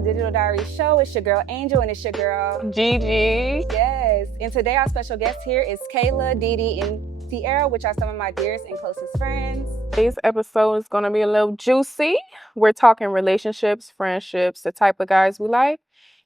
the Digital Diary Show. It's your girl Angel and it's your girl Gigi. Yes. And today our special guest here is Kayla, Didi, and Sierra, which are some of my dearest and closest friends. Today's episode is going to be a little juicy. We're talking relationships, friendships, the type of guys we like,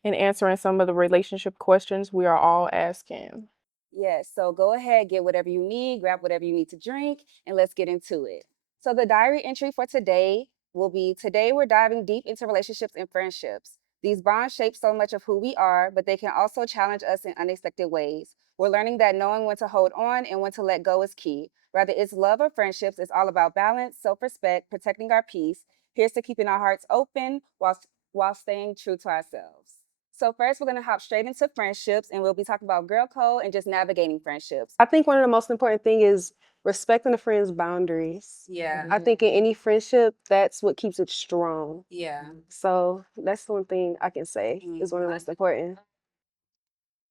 and answering some of the relationship questions we are all asking. Yes, so go ahead, get whatever you need, grab whatever you need to drink, and let's get into it. So the diary entry for today will be, today we're diving deep into relationships and friendships. These bonds shape so much of who we are, but they can also challenge us in unexpected ways. We're learning that knowing when to hold on and when to let go is key. Whether it's love or friendships, it's all about balance, self-respect, protecting our peace. Here's to keeping our hearts open while staying true to ourselves. So first, we're going to hop straight into friendships, and we'll be talking about girl code and just navigating friendships. I think one of the most important thing is respecting a friend's boundaries. Yeah. I think in any friendship, that's what keeps it strong. Yeah. So that's the one thing I can say is one of the most important.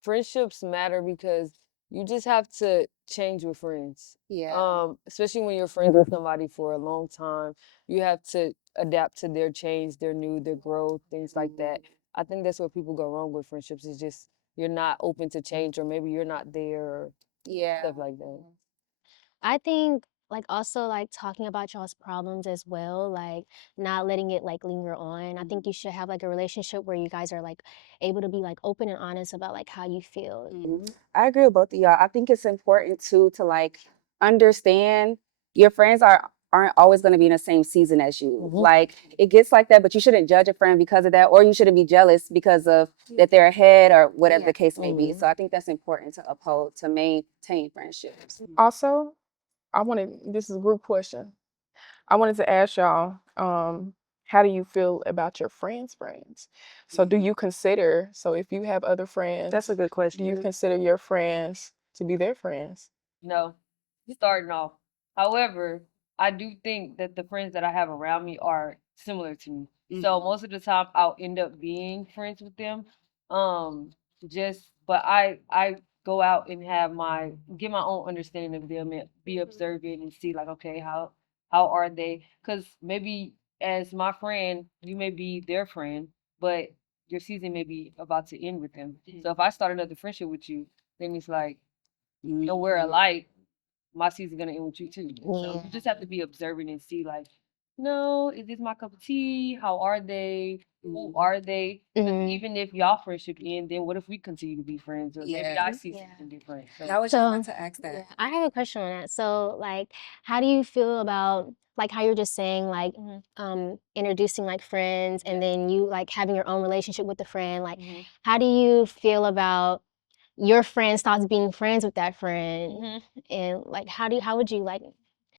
Friendships matter because you just have to change with friends. Yeah. Especially when you're friends with somebody for a long time, you have to adapt to their change, their new, their growth, things like that. I think that's where people go wrong with friendships is just you're not open to change, or maybe you're not there, or Yeah. stuff like that. I think also talking about y'all's problems as well, like not letting it linger on. I think you should have a relationship where you guys are able to be open and honest about how you feel. I agree with both of y'all. I think it's important too to understand your friends aren't always going to be in the same season as you. It gets like that, but you shouldn't judge a friend because of that, or you shouldn't be jealous because of that they're ahead or whatever the case may be. So I think that's important to uphold to maintain friendships. Also, this is a group question. I wanted to ask y'all, how do you feel about your friends' friends? So do you consider, if you have other friends, That's a good question. do you consider your friends to be their friends? No, starting off. However, I do think that the friends that I have around me are similar to me. So most of the time I'll end up being friends with them. But I go out and get my own understanding of them and be observant and see okay, how are they? Because maybe as my friend, you may be their friend, but your season may be about to end with them. So if I start another friendship with you, then it's we're alike, my season's gonna end with you too. So you just have to be observant and see no, is this my cup of tea? How are they? Who are they? 'Cause even if y'all friendship end, then what if we continue to be friends? Or maybe I see something different. So I was just about to ask that. Yeah, I have a question on that. So, how do you feel about how you're just saying introducing friends and then you having your own relationship with the friend? How do you feel about your friend stops being friends with that friend, and how would you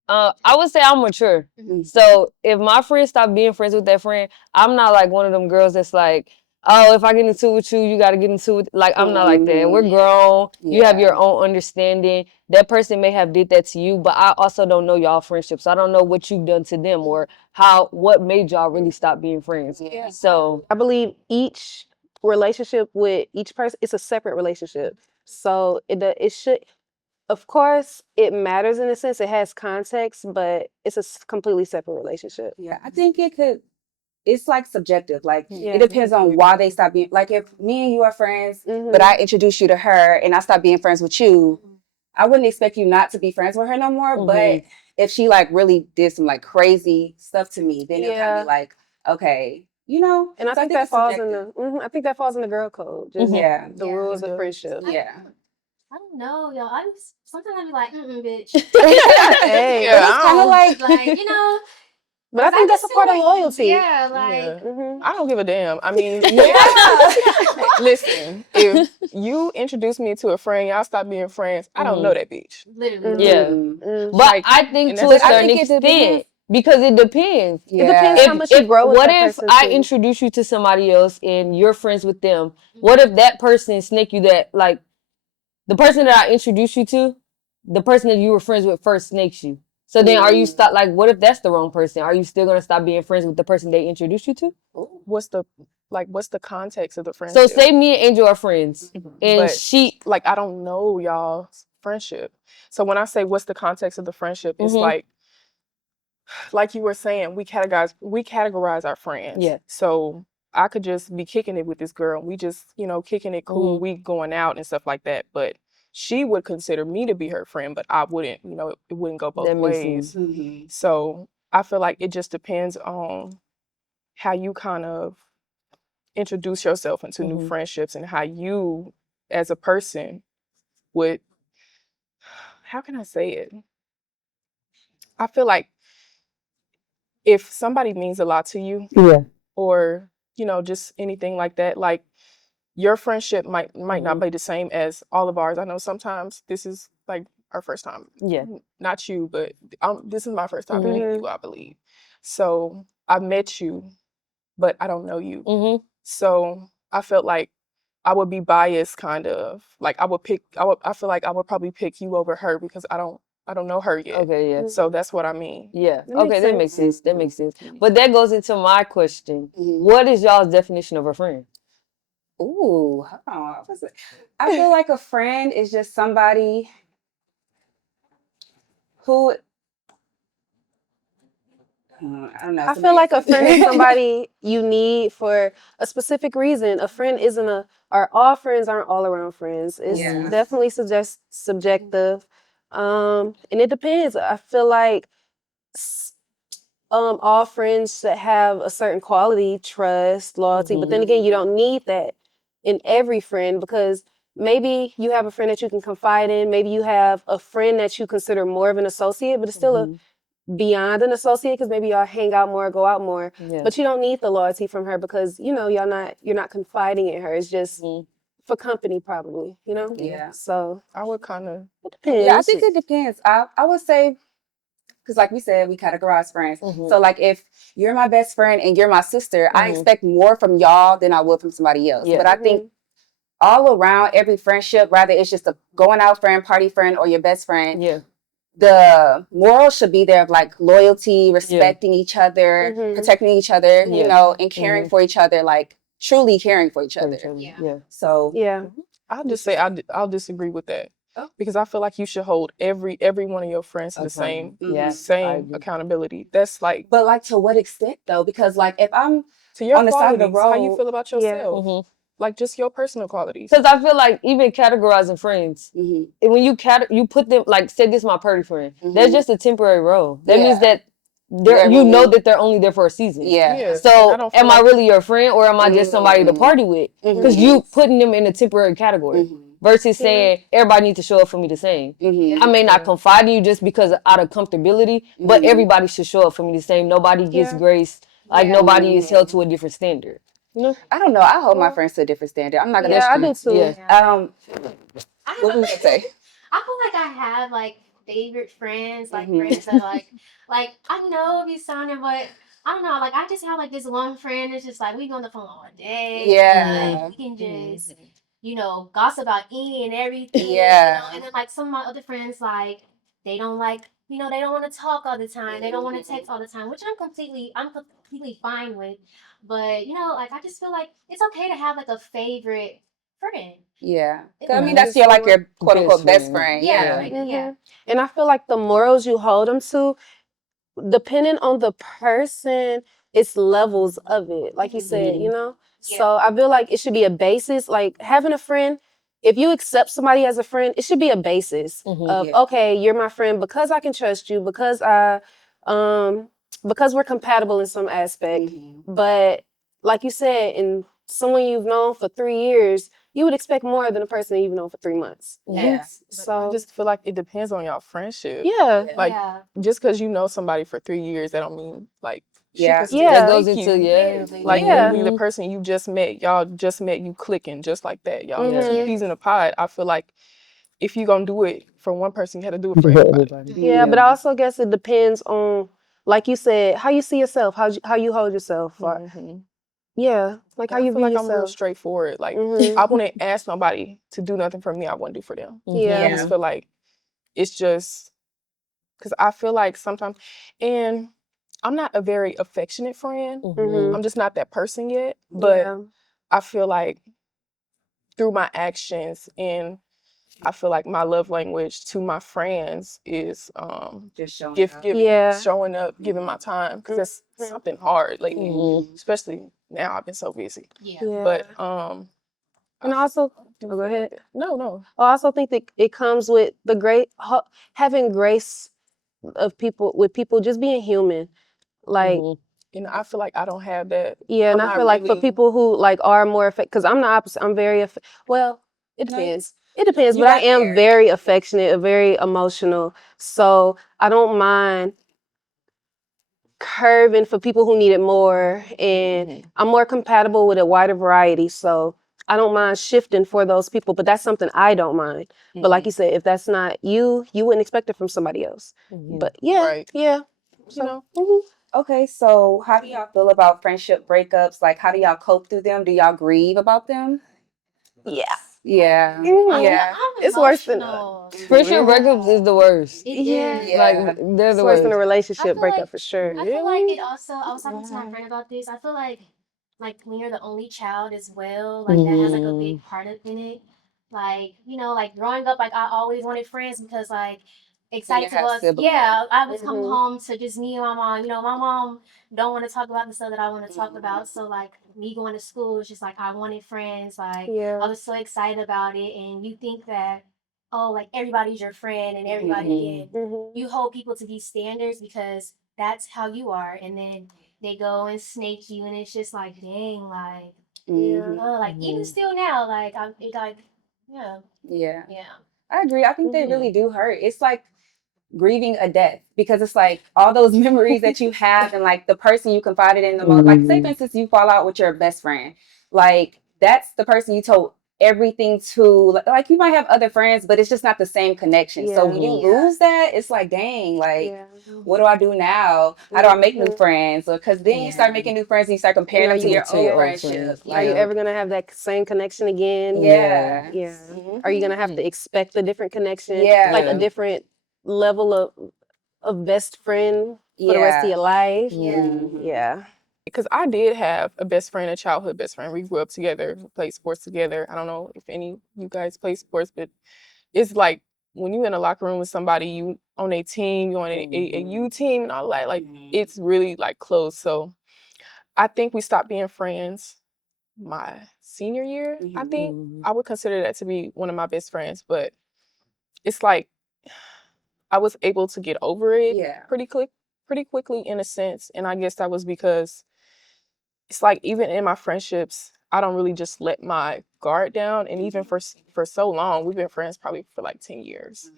I would say I'm mature. So if my friend stop being friends with that friend, I'm not one of them girls that's oh, if I get into it with you, you got to get into it. I'm not like that. We're grown. You have your own understanding. That person may have did that to you, but I also don't know y'all friendship. So I don't know what you've done to them or what made y'all really stop being friends. Yeah. So I believe each relationship with each person, it's a separate relationship. So it should, of course, it matters in a sense. It has context, but it's a completely separate relationship. Yeah, I think it's subjective. Yeah. It depends on why they stop being, if me and you are friends, but I introduce you to her and I stop being friends with you, I wouldn't expect you not to be friends with her no more. But if she really did some crazy stuff to me, then it kind of be okay, And I So think that it's falls subjective. I think that falls in the girl code. Just the rules of friendship. Yeah. I don't know, y'all. Sometimes I be like, bitch. Hey, But it's kind of but I think that's a part of loyalty. Yeah, I don't give a damn. I mean, listen, if you introduce me to a friend, y'all stop being friends, I don't know that bitch. literally. yeah. But I think and to a that's- I certain think it extent, depends. because it depends. It depends how much you grow with What that if person I too. introduce you to somebody else and you're friends with them? What if that person snake you that the person that I introduced you to, the person that you were friends with first snakes you? So then are you what if that's the wrong person? Are you still gonna stop being friends with the person they introduced you to? What's the context of the friendship? So say me and Angel are friends and But she I don't know y'all's friendship. So when I say what's the context of the friendship, it's like you were saying, we categorize our friends. Yeah. So I could just be kicking it with this girl. We just, kicking it cool. We going out and stuff like that. But she would consider me to be her friend, but I wouldn't. It wouldn't go both That makes ways. sense. Mhm. So I feel like it just depends on how you kind of introduce yourself into new friendships and how you, as a person, would. How can I say it? I feel like if somebody means a lot to you, Yeah. or just anything like that, like your friendship might not be the same as all of ours. I know sometimes this is like our first time. Yeah. Not you, but this is my first time meeting you, I believe. So I met you, but I don't know you. So I felt like I would be biased, kind of like I feel like I would probably pick you over her because I don't know her yet. Okay, yeah. So that's what I mean. Yeah. That makes Okay, that makes sense. sense. That makes sense. But that goes into my question. What is y'all's definition of a friend? Ooh, hold on. I feel like a friend is just somebody who I don't know. I feel like a friend is somebody you need for a specific reason. A friend isn't or all friends aren't all around friends. It's Yeah. definitely subjective. And it depends. I feel like all friends should have a certain quality, trust, loyalty. But then again, you don't need that in every friend because maybe you have a friend that you can confide in. Maybe you have a friend that you consider more of an associate, but it's still a beyond an associate because maybe y'all hang out more, go out more. Yeah. But you don't need the loyalty from her because you're not confiding in her. It's just for company, probably. Yeah. So I would kind of. it depends. Yeah, I think it depends. I would say, because like we said, we categorize friends. So like if you're my best friend and you're my sister, I expect more from y'all than I would from somebody else. Yeah. But I think all around every friendship, whether it's just a going out friend, party friend, or your best friend, Yeah. the morals should be there of like loyalty, respecting each other, protecting each other, and caring for each other, like truly caring for each other. Yeah. So Yeah. I'll just say I'll disagree with that because I feel like you should hold every one of your friends to the same Yeah, I same agree. accountability. That's like but like to what extent though? Because like if I'm to your on the side of the qualities, how you road, feel about yourself, like just your personal qualities. Because I feel like even categorizing friends, and when you put them, like, say this is my party friend, that's just a temporary role. That means that that they're only there for a season. Yeah. So am I really your friend or am I just somebody to party with? Because you putting them in a temporary category versus saying everybody needs to show up for me the same. I may not confide in you just because out of comfortability, but everybody should show up for me the same. Nobody gets grace. Like nobody is held to a different standard. I don't know. I hold my friends to a different standard. I'm not gonna. Yeah, I do too. Yeah. What was I say? I feel like I have like favorite friends, like friends that like I know it be sounding, but I don't know, like I just have like this one friend that's just like we go on the phone all day. Yeah. Like, we can just gossip about any and everything. Yeah. And then like some of my other friends like they don't they don't want to talk all the time. They don't want to text all the time, which I'm completely fine with. But like I just feel like it's okay to have like a favorite friend. Yeah. 'Cause, I mean, that's your like your quote unquote best friend. Yeah. Yeah. Yeah. And I feel like the morals you hold them to, depending on the person, it's levels of it. Like you said, Yeah. So I feel like it should be a basis. Like having a friend, if you accept somebody as a friend, it should be a basis of okay, you're my friend because I can trust you, because we're compatible in some aspect. But like you said, in someone you've known for 3 years, you would expect more than a person you've known for 3 months. Yeah. So I just feel like it depends on y'all friendship. yeah. Like Yeah. just because you know somebody for 3 years, that don't mean like she Yeah. can still Yeah. That goes like into you. Like Yeah. maybe the person you just met, y'all just met, you clicking just like that. Y'all two peas in a pod. I feel like if you gonna do it for one person, you had to do it for everybody. Yeah, but I also guess it depends on, like you said, how you see yourself, how you hold yourself. Or, yeah, like how I you feel view like I'm real yourself. straightforward. Like I wouldn't ask nobody to do nothing for me I wouldn't do for them. I Yeah. just feel like it's just because I feel like sometimes, and I'm not a very affectionate friend. I'm just not that person yet. But I feel like through my actions, and I feel like my love language to my friends is Just showing gift up. giving, Yeah. showing up, giving my time, because that's something hard lately, especially now I've been so busy. Yeah. But And I also, do go feel ahead. like that. No. I also think that it comes with the having grace of people just being human. Like, And I feel like I don't have that. yeah, and I'm I not feel like for really. people who like are more because I'm the opposite. I'm very well. It No, depends. It depends, you but I got am there. very affectionate, very emotional. So I don't mind curving for people who need it more, and I'm more compatible with a wider variety. So I don't mind shifting for those people, but that's something I don't mind. But like you said, if that's not you, you wouldn't expect it from somebody else. But yeah, Right. yeah. You So, know. Okay, so how do y'all feel about friendship breakups? Like, how do y'all cope through them? Do y'all grieve about them? yeah. Yeah. Mhm. Yeah. I'm It's worse than emotional. Friendship breakups is the worst. It yeah. is. Yeah. Like they're It's the worse than a worst. I relationship feel breakup like for sure. I feel like it Really? also. I was talking to my friend about this. I feel like when you're the only child as well, like that has like a big part in it. Like like growing up, like I always wanted friends because like excited to have go. siblings. Yeah, I would come Mhm. home to just me and my mom. My mom don't want to talk about the stuff that I want to talk about. So like me going to school is just like I wanted friends. Like I Yeah. was so excited about it, and you think that oh like everybody's your friend and everybody and Mhm. you hold people to these standards because that's how you are, and then they go and snake you, and it's just like, dang, like, Yeah. like even still now, like I'm, it like, yeah, Yeah. yeah, I agree. I think they really do hurt. It's like grieving a death because it's like all those memories that you have and like the person you confided in the most. Like, say for instance, you fall out with your best friend. Like, that's the person you told everything to. Like, you might have other friends, but it's just not the same connection. So when you lose that, it's like, dang, like, Yeah. what do I do now? How do I make new Mhm. friends? Because then you start making new friends and you start comparing And are them to you your To old your old friendships. friends. are you Like, ever gonna have that same connection again? yeah. Yeah. Are you gonna have to expect a different connection, like a Yeah. different level of best friend for the rest of Yeah. your life? Mhm. Yeah. Because I did have a best friend, a childhood best friend. We grew up together, played sports together. I don't know if any of you guys play sports, but it's like when you're in a locker room with somebody, you on a team, you on a U team and all that, like it's really like close. So I think we stopped being friends my senior year. I think I would consider that to be one of my best friends, but it's like I was able to get over it Yeah. pretty quickly in a sense. And I guess that was because it's like even in my friendships, I don't really just let my guard down. And even for so long, we've been friends probably for like 10 years.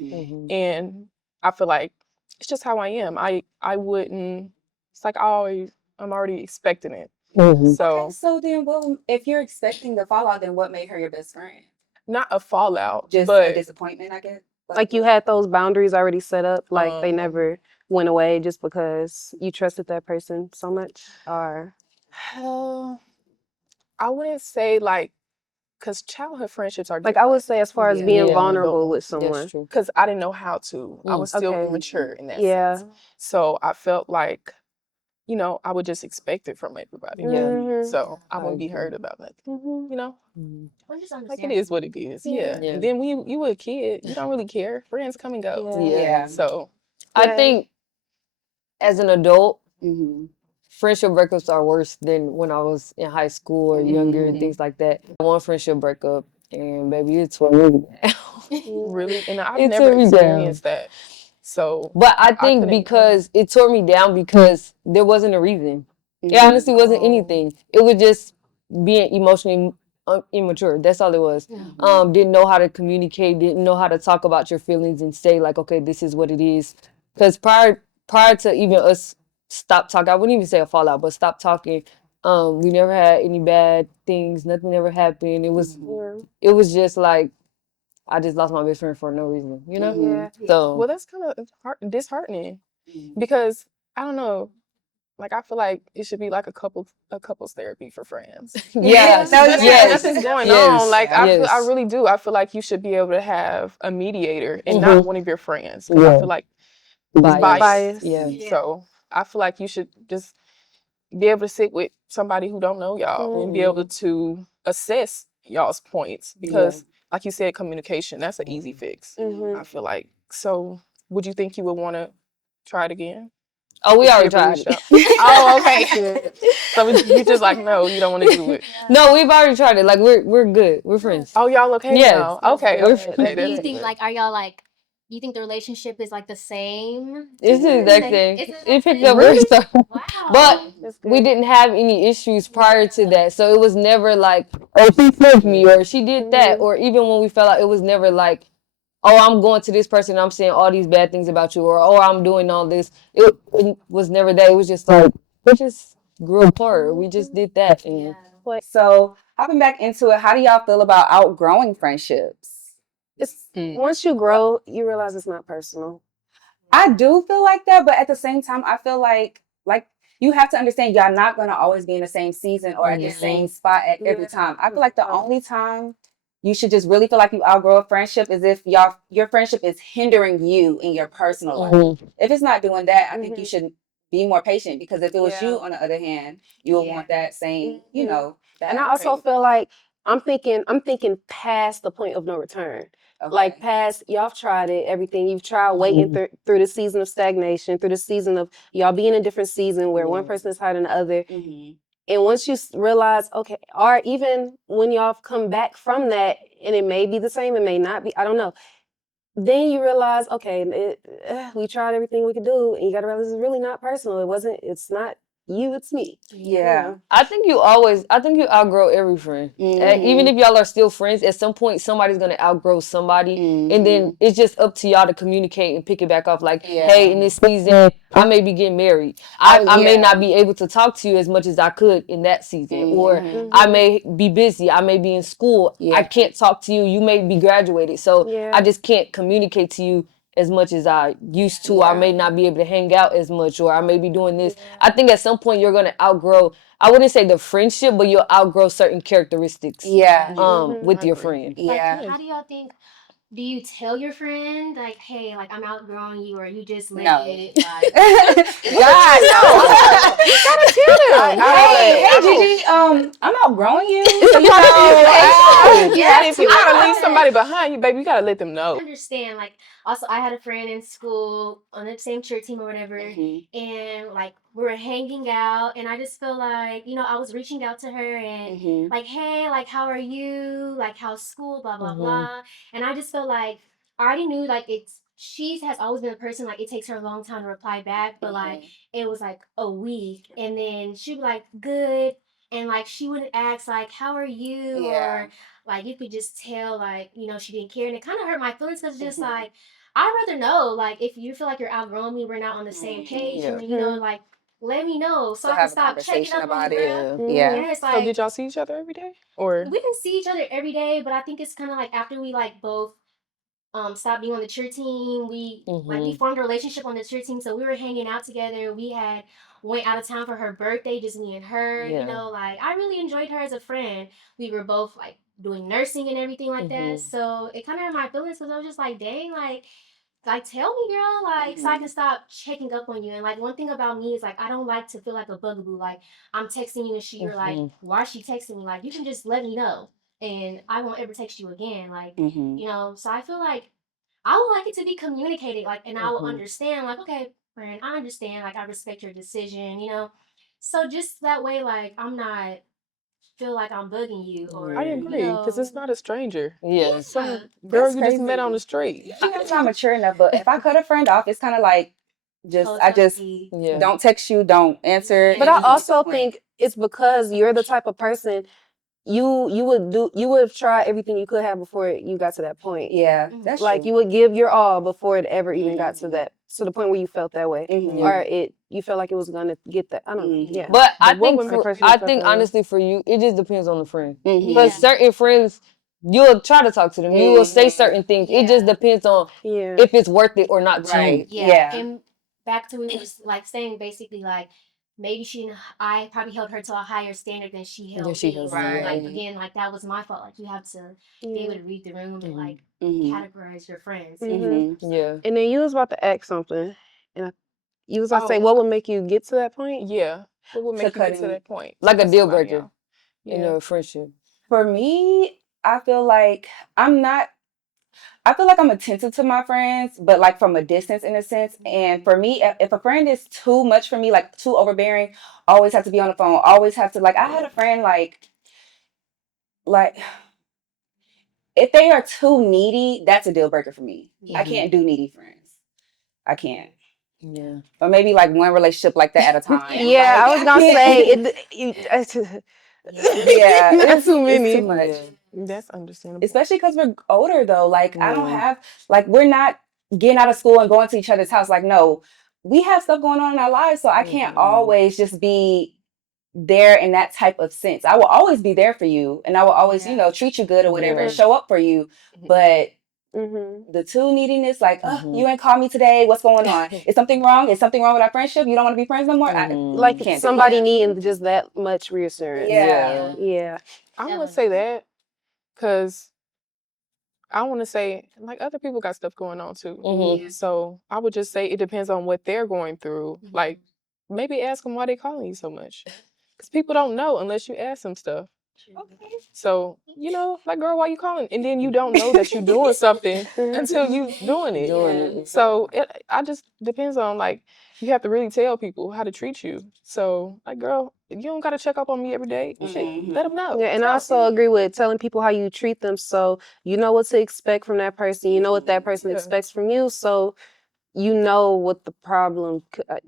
And I feel like it's just how I am. I wouldn't. It's like I'm already expecting it. Okay, So so then what if you're expecting the fallout, then what made her your best friend? not a fallout, Just a but disappointment, I guess. Like you had those boundaries already set up, like they um, never went away just because you trusted that person so much, or I wouldn't say like because childhood friendships are like I would different. say as far as Yeah. being Yeah, vulnerable with that's someone. true. Because I didn't know how to. I was still Okay. immature in that Yeah. sense. So I felt like, I would just expect it from everybody. Yeah. Mhm. So I I wouldn't be agree. hurt about nothing. Mhm. Mhm. I'm just Like it understanding. is what it is. Yeah. Yeah. And then when you were a kid, you don't really care. Friends come and go. Yeah. Yeah. So I Yeah. think as an adult, Mm-hmm. friendship breakups are worse than when I was in high school or younger and things like that. One friendship breakup, and baby, it tore me down. really, and I've It never tore me down. experienced that. So But I I think couldn't. because it tore me down because there wasn't a reason. It honestly wasn't anything. It was just being emotionally immature. That's all it was. Didn't know how to communicate. Didn't know how to talk about your feelings and say like, okay, this is what it is. Because prior to even us stop talking, I wouldn't even say a fallout, but stop talking. We never had any bad things. Nothing ever happened. It was just like I just lost my best friend for no reason. You know. Yeah. So Well, that's kind of disheartening because I don't know. Like I feel like it should be like a couples therapy for friends. yes, No, yes, Nothing's going on. yes, Like I yes. really do. I feel like you should be able to have a mediator and not one of your friends because I feel like it's Bias. biased. Bias. Yeah. So I feel like you should just be able to sit with somebody who don't know y'all and be able to assess y'all's points because, like you said, communication that's an easy fix. I feel like. So would you think you would want to try it again? Oh, we to see already if it tried reached it. out? Oh, okay. So you just like, no, you don't want to do it. No, we've already tried it. Like we're good. We're friends. Oh, y'all okay Yes. now? Okay, We're okay. friends. Do you That's think good. like are y'all like you think the relationship is like the same? It's the exact Like, same. is it It the picked same? up where it Really? started. But Wow. That's we good. didn't have any issues prior to that. So it was never like, oh, she flipped me or she did that. Mhm. Or even when we fell out, it was never like, oh, I'm going to this person and I'm saying all these bad things about you or, oh, I'm doing all this. It was never that. It was just like, we just grew apart. We just did that. And Yeah. What? So hopping back into it, how do y'all feel about outgrowing friendships? It's Mm. once you grow, you realize it's not personal. I do feel like that, but at the same time, I feel like you have to understand y'all not gonna always be in the same season or at the same spot at every time. I feel like the only time you should just really feel like you outgrow a friendship is if your friendship is hindering you in your personal life. If it's not doing that, I think you should be more patient because if it was you, on the other hand, you would want that same, that. And I also feel like I'm thinking past the point of no return. Like Okay. past y'all tried it, everything you've tried waiting through the season of stagnation, through the season of y'all being in a different season where one person is higher than the other. And once you realize, okay, or even when y'all come back from that, and it may be the same, it may not be, I don't know. Then you realize, okay, we tried everything we could do, and you got to realize it's really not personal. It's not you, it's me. Yeah. I think you outgrow every friend. Even if y'all are still friends, at some point somebody's gonna outgrow somebody, and then it's just up to y'all to communicate and pick it back up. Like, hey, in this season, I may be getting married. I may not be able to talk to you as much as I could in that season, or I may be busy. I may be in school. I can't talk to you. You may be graduated, so I just can't communicate to you as much as I used to. I may not be able to hang out as much, or I may be doing this. I think at some point you're gonna outgrow, I wouldn't say the friendship, but you'll outgrow certain characteristics with your friend. Like, Yeah. how do y'all think? Do you tell your friend like, hey, like I'm outgrowing you, or you just let No. it like? God, no. You gotta tell them. Hey, Gigi, I'm outgrowing you. So Hey, Yeah, if you gotta leave somebody behind you, baby, you gotta let them know. understand. Like, also, I had a friend in school on the same cheer team or whatever, and like we were hanging out, and I just feel like I was reaching out to her and like, hey, like how are you? Like how's school? Blah blah blah. And I just feel like I already knew like she has always been a person like it takes her a long time to reply back, but like it was like a week, and then she'd be like, good. And like she would ask like, how are you? Or like you could just tell like she didn't care, and it kind of hurt my feelings because just like I'd rather know like if you feel like you're outgrowing me, we're not on the same page, and then like let me know so I can have a stop checking conversation up on about you, it. girl. Yeah. Yeah, it's So like did y'all see each other every day? Or we didn't see each other every day, but I think it's kind of like after we like both stopped being on the cheer team, we formed a relationship on the cheer team, so we were hanging out together. We had went out of town for her birthday, just me and her. Like I really enjoyed her as a friend. We were both like doing nursing and everything like that, so it kind of hurt my feelings because I was just like, dang, like tell me, girl, like so I can stop checking up on you. And like one thing about me is like I don't like to feel like a bugaboo. Like I'm texting you and you're like, why is she texting me? Like you can just let me know, and I won't ever text you again. Like so I feel like I would like it to be communicated, like, and I will understand, like, okay, friend, I understand, like, I respect your decision. So just that way, like, I'm not feel like I'm bugging you or I agree, because it's not a stranger. Yeah. Some girl That's you just met crazy. on the street. I guess I'm mature enough, but if I cut a friend off, it's kind of like I just don't text you, don't answer. But I also think it's because you're the type of person you would have tried everything you could have before you got to that point. Yeah, that's Like true. you would give your all before it ever even got to the point where you felt that way, or you felt like it was gonna get that. I don't know. Yeah. But I what think would make a I person think feel- honestly for you, it just depends on the friend. Mm-hmm. Because certain friends, you'll try to talk to them. You will say certain things. It just depends on if it's worth it or not to you. Yeah. And back to what we was like saying, basically, like maybe I probably held her to a higher standard than she held she me. has, So, yeah. like again, like that was my fault. Like you have to be able to read the room and like categorize your friends. Yeah. And then you was about to ask something, and you was about to say, what would make you get to that point? Yeah. What would make you get to that point? Like a Cut deal somebody breaker off. in a friendship. For me, I feel like I'm not I feel like I'm attentive to my friends, but like from a distance in a sense. And for me, if a friend is too much for me, like too overbearing, always have to be on the phone, always have to like. I had a friend like if they are too needy, that's a deal breaker for me. I can't do needy friends. I can't. Yeah. Or maybe like one relationship like that at a time. Yeah, Like, I was gonna can't. say Yeah, not too it's many. too much. Yeah. That's understandable. Especially because we're older though. Like I don't Yeah. have like we're not getting out of school and going to each other's house. Like no, we have stuff going on in our lives, so I can't always just be there in that type of sense. I will always be there for you, and I will always treat you good or whatever, and Yeah. show up for you. But Mm-hmm. the too neediness, like, you ain't called me today. What's going on? Is something wrong? Is something wrong with our friendship? You don't want to be friends no more? I Like can't do somebody that. needing just that much reassurance. Yeah. Yeah. I want to say that because I want to say, like, other people got stuff going on too. Mhm. So I would just say it depends on what they're going through. Like, maybe ask them why they calling you so much. Because people don't know unless you ask them stuff. So, like, girl, why you calling? And then you don't know that you're doing something until you doing it. Doing it. So I just depends on, like, you have to really tell people how to treat you. So, like, girl, you don't got to check up on me every day. Shit, let them know. Yeah, and I also agree with telling people how you treat them, so you know what to expect from that person. You know what that person expects from you, so you know what the problem.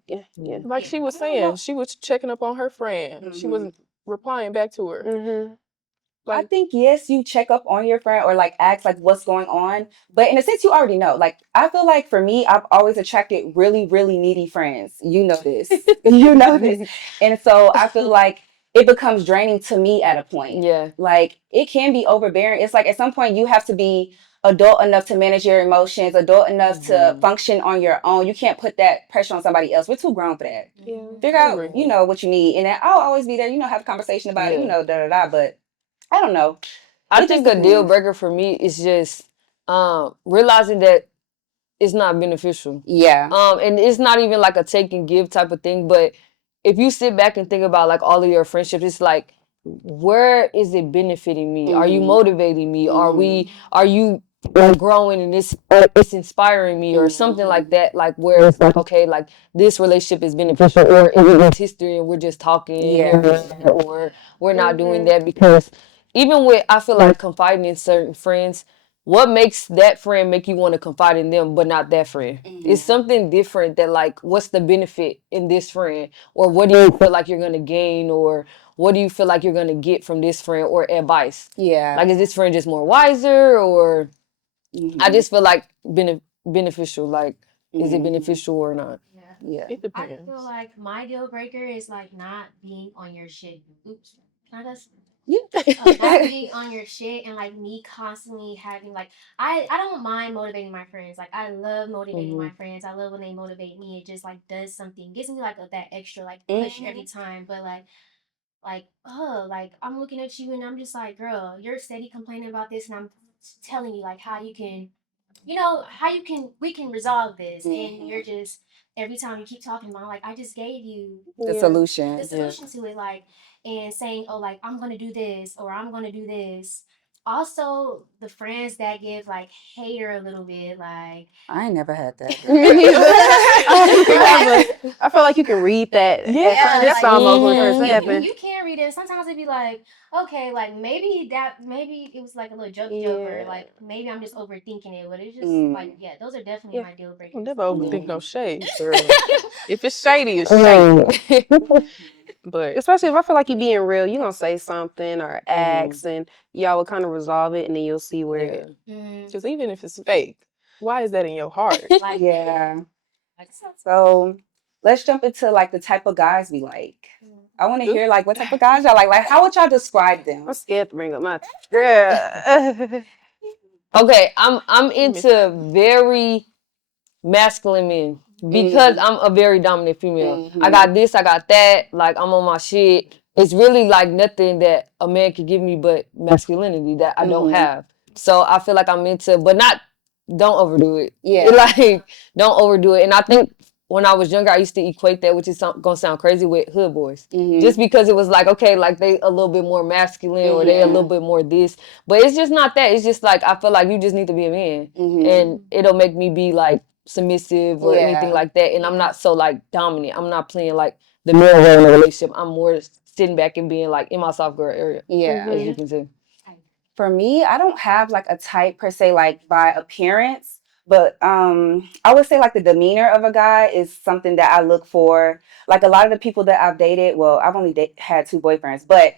Yeah. Like she was saying, she was checking up on her friend. She wasn't replying back to her. Mm-hmm. I Like, think yes, you check up on your friend or like ask like what's going on, but in a sense you already know. Like I feel like for me, I've always attracted really, really needy friends. You know this, you know this, and so I feel like it becomes draining to me at a point. Yeah. Like it can be overbearing. It's like at some point you have to be adult enough to manage your emotions, adult enough to function on your own. You can't put that pressure on somebody else. We're too grown for that. Yeah. Figure out, what you need, and then I'll always be there. Have a conversation about it. Da da da. But I don't know. I It just think a deal depends. breaker for me is just realizing that it's not beneficial. Yeah. And it's not even like a take and give type of thing, but if you sit back and think about like all of your friendships, it's like, where is it benefiting me? Are you motivating me? Are you growing and it's inspiring me or something like that? Like where it's like, okay, like this relationship is beneficial, or is it just history and we're just talking here and there, or we're not doing that? Because even with, I feel like confiding in certain friends, what makes that friend make you want to confide in them but not that friend? It's something different that, like, what's the benefit in this friend, or what do you feel like you're gonna gain, or what do you feel like you're gonna get from this friend, or advice? Yeah. Like, is this friend just more wiser, or I just feel like beneficial. Like, is it beneficial or not? Yeah. it I depends. feel like my deal breaker is like not being on your shit. Oops. Can I just not being on your shit and like me constantly having like I don't mind motivating my friends. Like I love motivating my friends. I love when they motivate me. It just like does something, gives me like that extra like push every time. But like I'm looking at you and I'm just like, girl, you're steady complaining about this, and I'm telling you like how you can, we can resolve this, and you're just every time you keep talking about like I just gave you The solution. the solution to it, like, and saying, oh, like I'm gonna do this or I'm gonna do this. Also, the friends that give like hater a little bit, like I ain't never had that. Me neither. I feel like you can read that. Yeah, That's like, almost what Mhm. first happened. you can read it. Sometimes it'd be like, okay, like maybe it was like a little joke, or like maybe I'm just overthinking it. But it's just like, yeah, those are definitely my deal I'll breakers. never overthink no shade, girl. If it's shady, it's shady. But Especially if I feel like you're being real, you're gonna say something or ask, and y'all will kind of resolve it, and then you'll see where it. because even if it's fake, why is that in your heart? Like, Yeah. So let's jump into like the type of guys we like. I want to hear like what type of guys y'all like. Like how would y'all describe them? I'm scared to bring up my girl. Okay, I'm into very masculine men because I'm a very dominant female. I got this, I got that, like I'm on my shit. It's really like nothing that a man can give me but masculinity that I don't have. So I feel like I'm into, but not, don't overdo it. Yeah. Like, don't overdo it. And I think when I was younger, I used to equate that, which is gonna sound crazy, with hood boys. Just because it was like, okay, like they a little bit more masculine or they a little bit more this. But it's just not that. It's just like, I feel like you just need to be a man. And it'll make me be like submissive or anything like that. And I'm not so like dominant. I'm not playing like the male role in a relationship. I'm more sitting back and being like in my soft girl area. As you can see. For me, I don't have like a type per se, like by appearance. But I would say like the demeanor of a guy is something that I look for. Like a lot of the people that I've dated, well, I've only had 2 boyfriends, but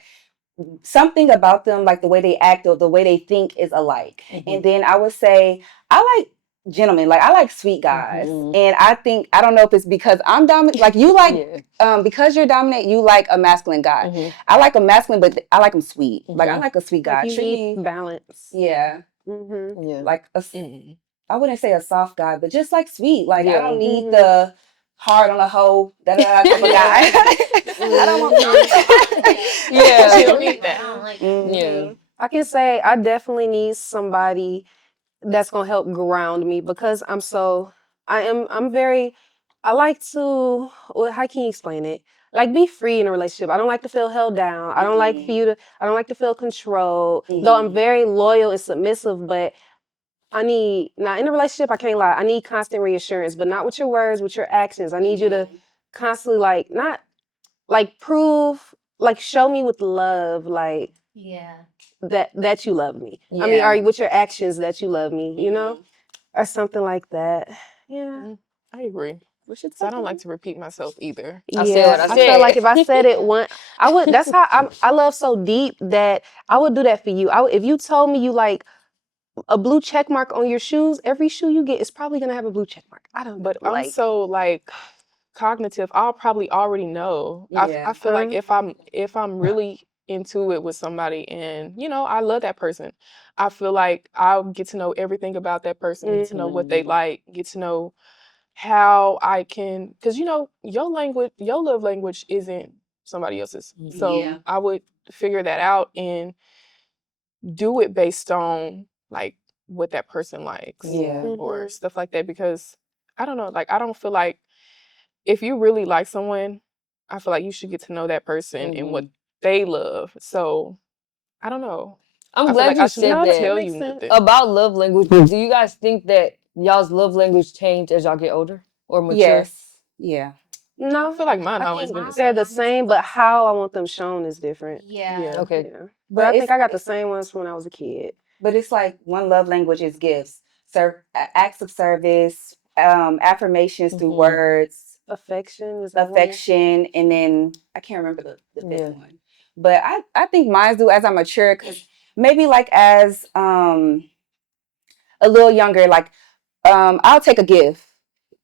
something about them, like the way they act or the way they think, is alike. And then I would say I like gentlemen, like I like sweet guys. And I think, I don't know if it's because I'm dominant, like you like, because you're dominant, you like a masculine guy. I like a masculine, but I like him sweet. Like I like a sweet guy. Like you need balance. Yeah. Like I wouldn't say a soft guy, but just like sweet. Like I don't need the hard on a hoe type of guy. I don't want You don't need that. I can say I definitely need somebody that's gonna help ground me because I like to, well, how can you explain it? Like be free in a relationship. I don't like to feel held down. I don't like to feel controlled. Though I'm very loyal and submissive, but now in a relationship, I can't lie. I need constant reassurance, but not with your words, with your actions. I need you to constantly not prove, show me with love, that you love me. I mean, are you with your actions that you love me, you know? Or something like that. Yeah. I agree. So I don't like to repeat myself either. I said what I said. I feel like if I said it once, I would. That's how I love so deep that I would do that for you. If you told me you like a blue check mark on your shoes, every shoe you get is probably gonna have a blue check mark. I don't. But I'm so like cognitive. I'll probably already know. I feel like if I'm really into it with somebody and I love that person, I feel like I'll get to know everything about that person, get to know what they like, get to know how I can, because your love language isn't somebody else's. So I would figure that out and do it based on like what that person likes or stuff like that, because I don't know, like I don't feel like if you really like someone, I feel like you should get to know that person and what they love. So I don't know. I'm glad you said that. Tell you nothing about love language. Do you guys think that y'all's love language change as y'all get older or mature? Yes. Yeah. No, I feel like mine always been the same. They're the same, but how I want them shown is different. Okay. Yeah. But I think I got the same ones when I was a kid. But it's like one love language is gifts, acts of service, affirmations through words, affection, and then I can't remember the fifth one. But I think mine do as I mature, because maybe like as a little younger, like I'll take a gift.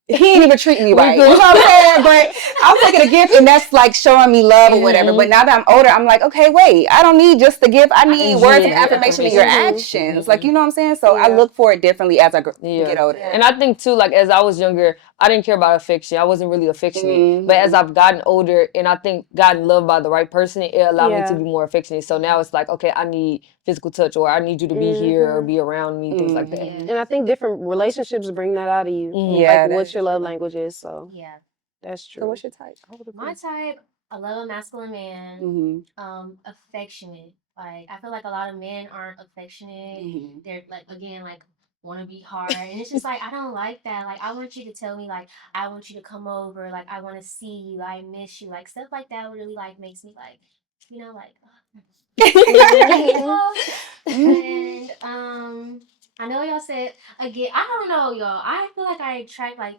He ain't even treating me right. You know what I'm saying? But I'm taking a gift and that's like showing me love or whatever. But now that I'm older, I'm like, okay, wait, I don't need just the gift. I need words of affirmation in your actions. Like, you know what I'm saying? So I look for it differently as I get older. And I think too, like as I was younger, I didn't care about affection. I wasn't really affectionate. But as I've gotten older and I think gotten loved by the right person, it allowed me to be more affectionate. So now it's like, okay, I need physical touch, or I need you to be here or be around me, things like that. And I think different relationships bring that out of you. Like what your love language is. So that's true. So what's your type? My type, I love a masculine man. Affectionate. Like I feel like a lot of men aren't affectionate. They're like, again, like want to be hard, and it's just like I don't like that. Like I want you to tell me, like I want you to come over, like I want to see you, I miss you, like stuff like that really like makes me like, like. And I know y'all said again. I don't know, y'all. I feel like I attract like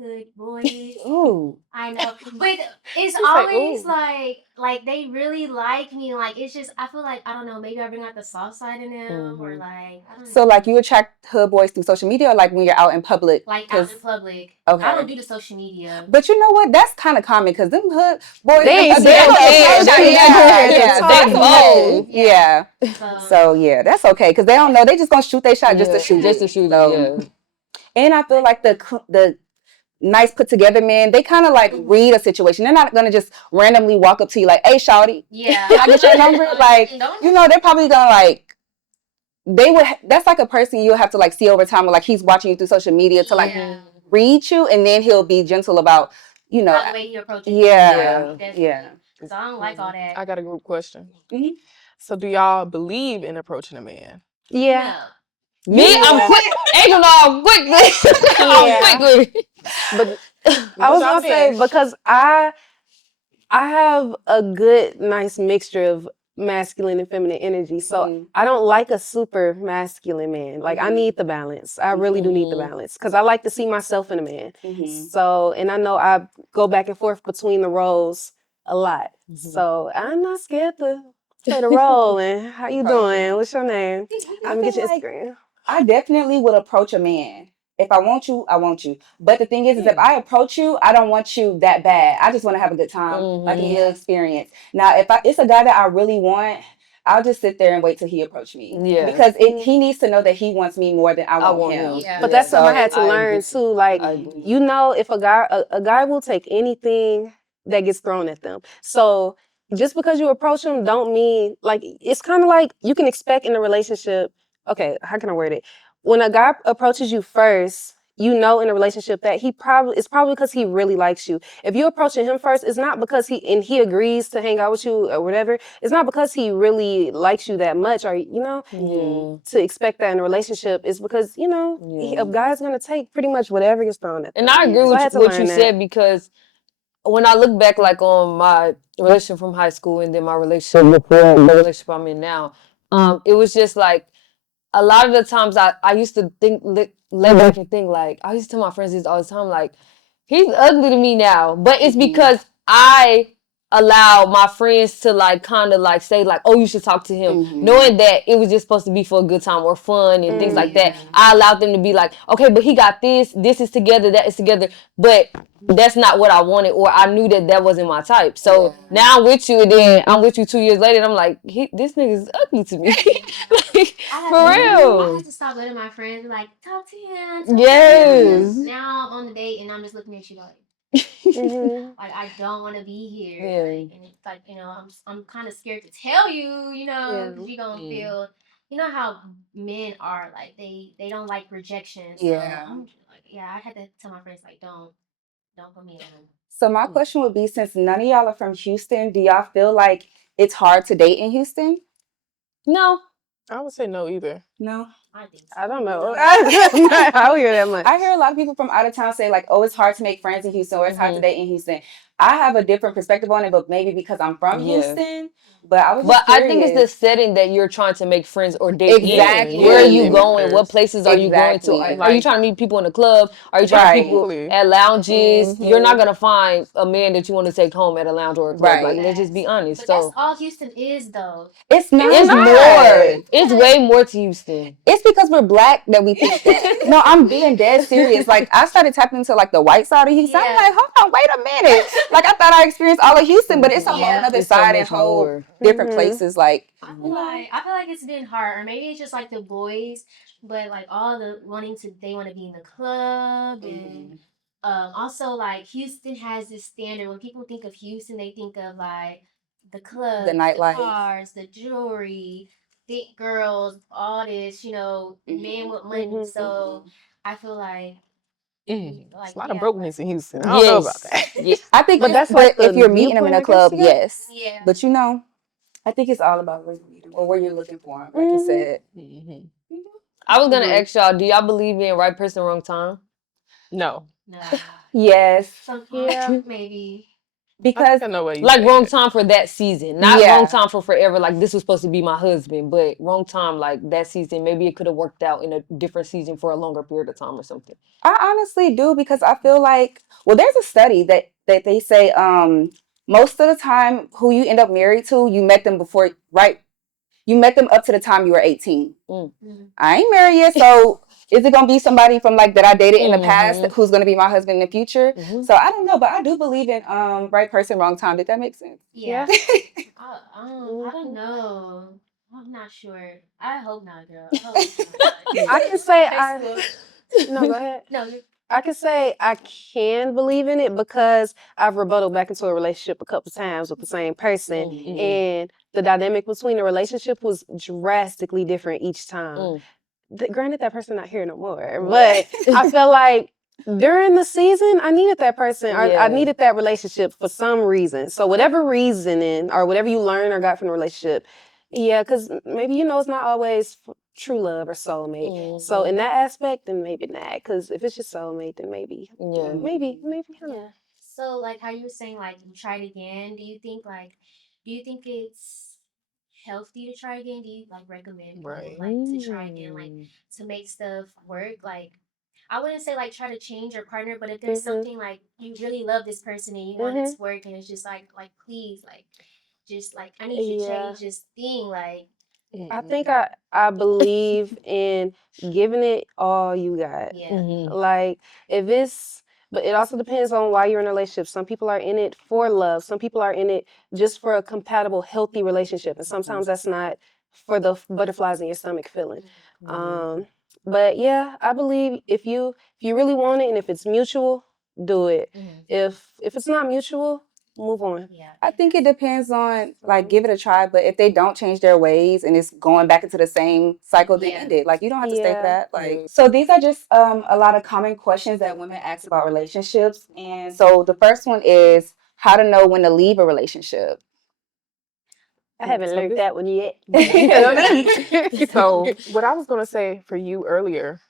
hood boys. Ooh. I know, but it's always like they really like me. Like it's just I feel like I don't know. Maybe I bring out the soft side in them, or like I don't know. So like you attract hood boys through social media, or like when you're out in public? Like out in public. Okay. I don't do the social media. But you know what? That's kind of common because them hood boys. They yeah. So yeah, that's okay because they don't know. They just gonna shoot their shot just to shoot. And I feel like the nice put together men, they kind of like read a situation. They're not gonna just randomly walk up to you like, "Hey, shawty, can I get your number?" Like, they're probably gonna like. That's like a person you'll have to like see over time, or like he's watching you through social media to like read you, and then he'll be gentle about, How the way he approaches you. yeah, Definitely. yeah. So I don't like all that. I got a group question. Mhm. So do y'all believe in approaching a man? Yeah. No. Me, I'm quick. Ain't gonna know I'm quick with it. I'm quick with it. But I What was y'all gonna say think? because I have a good, nice mixture of masculine and feminine energy. So I don't like a super masculine man. Like I need the balance. I really do need the balance because I like to see myself in a man. So, and I know I go back and forth between the roles a lot. So I'm not scared to play the role. And how you doing? What's your name? I'm gonna get your Instagram. I definitely would approach a man. If I want you, I want you. But the thing is if I approach you, I don't want you that bad. I just want to have a good time, like a good experience. Now, if it's a guy that I really want, I'll just sit there and wait till he approach me. Yeah. Because he needs to know that he wants me more than I want him. Yeah. But that's something I had to I learn agree. too. Like, I agree. you know, if a guy will take anything that gets thrown at them. So just because you approach him don't mean like it's kind of like you can expect in a relationship. Okay, how can I word it? When a guy approaches you first, you know in a relationship that it's probably because he really likes you. If you're approaching him first, it's not because he agrees to hang out with you or whatever. It's not because he really likes you that much or to expect that in a relationship is because a guy's gonna take pretty much whatever gets thrown at them. And I agree So I with had to what learn you that. said because when I look back like on my relationship from high school and then my relationship before the relationship I'm in now, it was just like a lot of the times I used to think lay back and think like I used to tell my friends this all the time like he's ugly to me now, but it's because I allow my friends to like kind of like say like, oh, you should talk to him, knowing that it was just supposed to be for a good time or fun and things like that. I allowed them to be like, okay, but he got this is together, that is together, but that's not what I wanted, or I knew that wasn't my type. So now I'm with you, and then I'm with you 2 years later, and I'm like, this nigga's ugly to me. Like, for I real. had to stop letting my friends be like, talk to him. Talk Yes. To him. Now I'm on the date and I'm just looking at you like, like I don't want to be here. Yeah. Like, and it's like I'm kind of scared to tell you, because you're gonna feel, how men are like they don't like rejection. So I'm just like, I had to tell my friends like, don't put me on. So my question would be, since none of y'all are from Houston, do y'all feel like it's hard to date in Houston? No. I would say no either. No. I think so. I don't know. I don't hear that much. I hear a lot of people from out of town say like, oh, it's hard to make friends in Houston or it's hard to date in Houston. I have a different perspective on it, but maybe because I'm from Houston. But I think it's the setting that you're trying to make friends or date. Exactly. In. Where are you going? What places are you going to? Are you trying to meet people in the club? Are you trying to meet people at lounges? You're not gonna find a man that you want to take home at a lounge or a club. Like, let's just be honest. But So that's all Houston is, though. It's not. It's more. It's way more to Houston. It's because we're black that we think that. No, I'm being dead serious. Like, I started tapping into like the white side of Houston. I'm like, hold on, wait a minute. Like, I thought I experienced all of Houston, but it's a whole other side and whole different places. Like, I feel like it's been hard, or maybe it's just like the boys, but like all the they want to be in the club, and also like Houston has this standard. When people think of Houston, they think of like the clubs, the nightlife, the cars, the jewelry, thick girls, all this, men with money. So I feel like. It's a lot of brokenness in Houston. I don't know about that. I think, but that's like if you're meeting them in a club, yes. Yeah. But I think it's all about where you meet them or where you're looking for them, like you said. I was gonna ask y'all, do y'all believe in right person, wrong time? No. Yes. Sometimes, maybe. Because like wrong time for that season, not wrong time for forever. Like this was supposed to be my husband, but wrong time like that season. Maybe it could have worked out in a different season for a longer period of time or something. I honestly do because I feel like, well, there's a study that they say most of the time who you end up married to, you met them before, right? You met them up to the time you were 18. I ain't married yet, so is it gonna be somebody from like that I dated in the past who's gonna be my husband in the future? So I don't know, but I do believe in right person, wrong time. Did that make sense? Yeah. I don't know. I'm not sure. I hope not, girl. I can say no, go ahead. No. I can say I can believe in it because I've rebutted back into a relationship a couple times with the same person, and the dynamic between the relationship was drastically different each time. Granted, that person not here no more, but I feel like during the season, I needed that person, or I Yeah. needed that relationship for some reason. So whatever reasoning or whatever you learn or got from the relationship, yeah, because maybe it's not always true love or soulmate. So in that aspect, then maybe not. Because if it's just soulmate, then maybe, Yeah. maybe, I don't know. Yeah. So like how you were saying like you tried again, do you think it's healthy to try again? Do you like recommend people Right. like to try again, like to make stuff work? Like I wouldn't say like try to change your partner, but if there's something like you really love this person and you want it to work and it's just like please like just like I need you to Yeah. change this thing like I think I believe in giving it all you got. yeah. Like if it's, but it also depends on why you're in a relationship. Some people are in it for love. Some people are in it just for a compatible, healthy relationship, and sometimes that's not for the butterflies in your stomach feeling. But yeah, I believe if you really want it and if it's mutual, do it. If it's not mutual, move on. Yeah. I think it depends on like give it a try, but if they don't change their ways and it's going back into the same cycle, then end it. Like you don't have to stay for that. Like so these are just a lot of common questions that women ask about relationships. And so the first one is how to know when to leave a relationship. I haven't So learned this- that one yet. So what I was gonna say for you earlier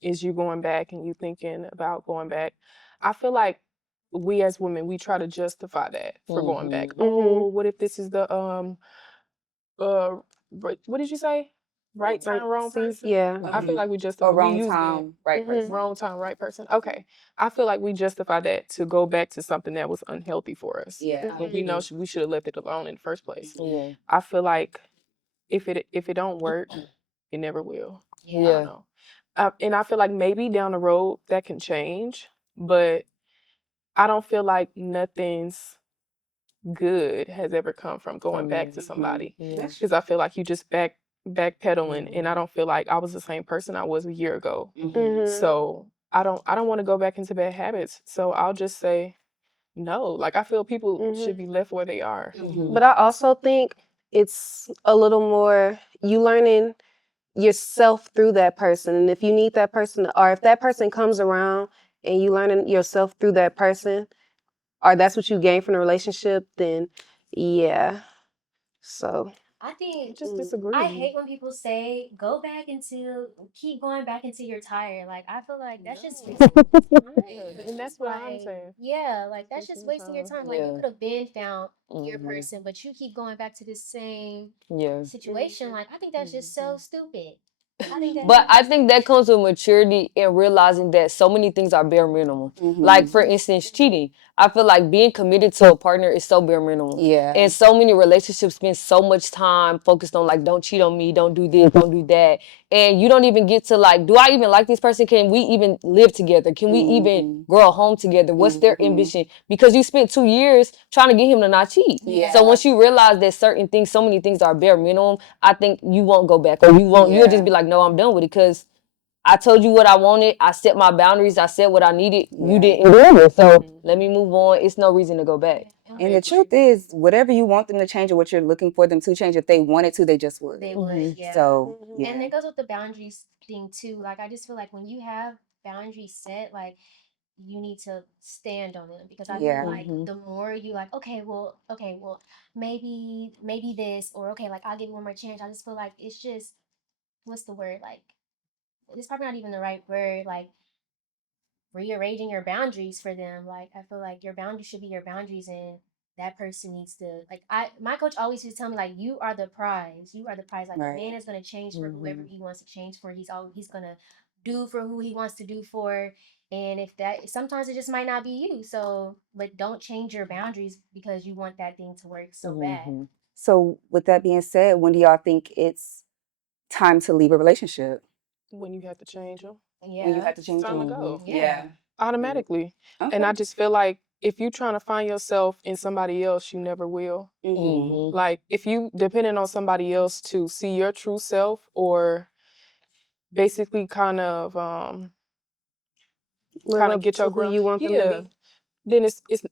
is you going back and you thinking about going back. I feel like we as women we try to justify that for going back. Oh, what if this is the what did you say? Right time, wrong person. Yeah. I feel like we just Or we wrong use that. time, right person. Wrong time, right person. Okay. I feel like we justify that to go back to something that was unhealthy for us. Yeah. When we know we should have left it alone in the first place. Yeah. I feel like if it don't work, it never will. I Yeah. don't know. And I feel like maybe down the road that can change, but I don't feel like nothing's good has ever come from going back to somebody. Yeah. Because I feel like you just backpedaling, and I don't feel like I was the same person I was a year ago. So I don't want to go back into bad habits. So I'll just say no. Like I feel people should be left where they are. But I also think it's a little more you learning yourself through that person. And if you need that person, or if that person comes around and you learning yourself through that person, or that's what you gain from the relationship, then yeah. So I think Just disagree. I hate when people say keep going back into your tire. Like I feel like that's just wasting your time. And that's what I'm Like saying. yeah, like that's Wasting just your wasting your time. time. Like you Yeah. could have been found your person, but you keep going back to the same Yeah. situation. Like I think that's just so stupid. I think that But I think that comes with maturity and realizing that so many things are bare minimum. Like for instance, cheating. I feel like being committed to a partner is so bare minimum. Yeah. And so many relationships spend so much time focused on like, don't cheat on me, don't do this, don't do that. And you don't even get to like, do I even like this person? Can we even live together? Can we even grow a home together? What's their ambition? Because you spent 2 years trying to get him to not cheat. Yeah. So once you realize that certain things, so many things are bare minimum, I think you won't go back, or you'll just be like, no, I'm done with it, because I told you what I wanted. I set my boundaries. I said what I needed. You didn't do it. So let me move on. It's no reason to go back. And the truth is, whatever you want them to change or what you're looking for them to change, if they wanted to, they just would. they would. Yeah. So, yeah. And it goes with the boundaries thing too. Like I just feel like when you have boundaries set, like you need to stand on them because I Yeah. feel like the more you like, okay, well, maybe this or okay, like I'll give you one more chance. I just feel like it's just what's the word? Like it's probably not even the right word. Like rearranging your boundaries for them. Like I feel like your boundaries should be your boundaries and that person needs to like my coach always used to tell me like you are the prize. You are the prize. Like a man is gonna change for whoever he wants to change for. He's gonna do for who he wants to do for. And if that sometimes it just might not be you. So but don't change your boundaries because you want that thing to work so bad. So, with that being said, when do y'all think it's time to leave a relationship? When you have to change them. Yeah. When you have to It's change time to them? go. Yeah. Automatically. Okay. And I just feel like if you're trying to find yourself in somebody else, you never will. Like if you depending on somebody else to see your true self, or basically kind of live up get to your who ground, you want them to be. then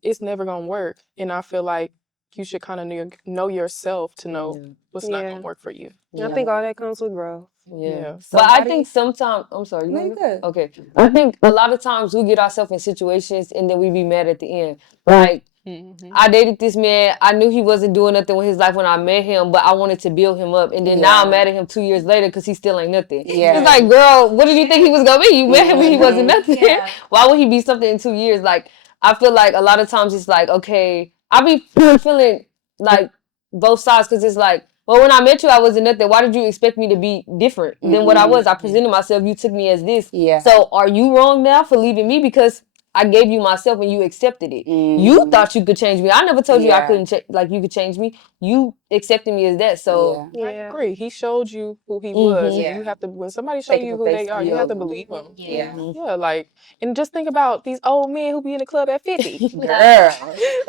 it's never gonna work. And I feel like you should kind of know yourself to know Yeah. what's not Yeah. gonna work for you. I think all that comes with growth. Yeah. So But how I do think you- sometimes, I'm sorry, you No, want you to? good. Okay. I think a lot of times we get ourselves in situations and then we be mad at the end. Like, I dated this man. I knew he wasn't doing nothing with his life when I met him, but I wanted to build him up. And then now I'm mad at him 2 years later because he still ain't nothing. Yeah. It's like, girl, what did you think he was going to be? You met him when he wasn't nothing. Yeah. Why would he be something in 2 years? Like, I feel like a lot of times it's like, okay, I be feeling like both sides because it's like, well, when I met you, I wasn't nothing. Why did you expect me to be different than what I was? I presented myself. You took me as this. Yeah. So are you wrong now for leaving me because I gave you myself and you accepted it? You thought you could change me. I never told you I couldn't like you could change me. You accepted me as that. So I agree. He showed you who he Mhm. was, and Yeah. you have to. When somebody show Take it you for who face they are, you have to value. believe them. Yeah. Yeah, like, and just think about these old men who be in the club at 50. Girl.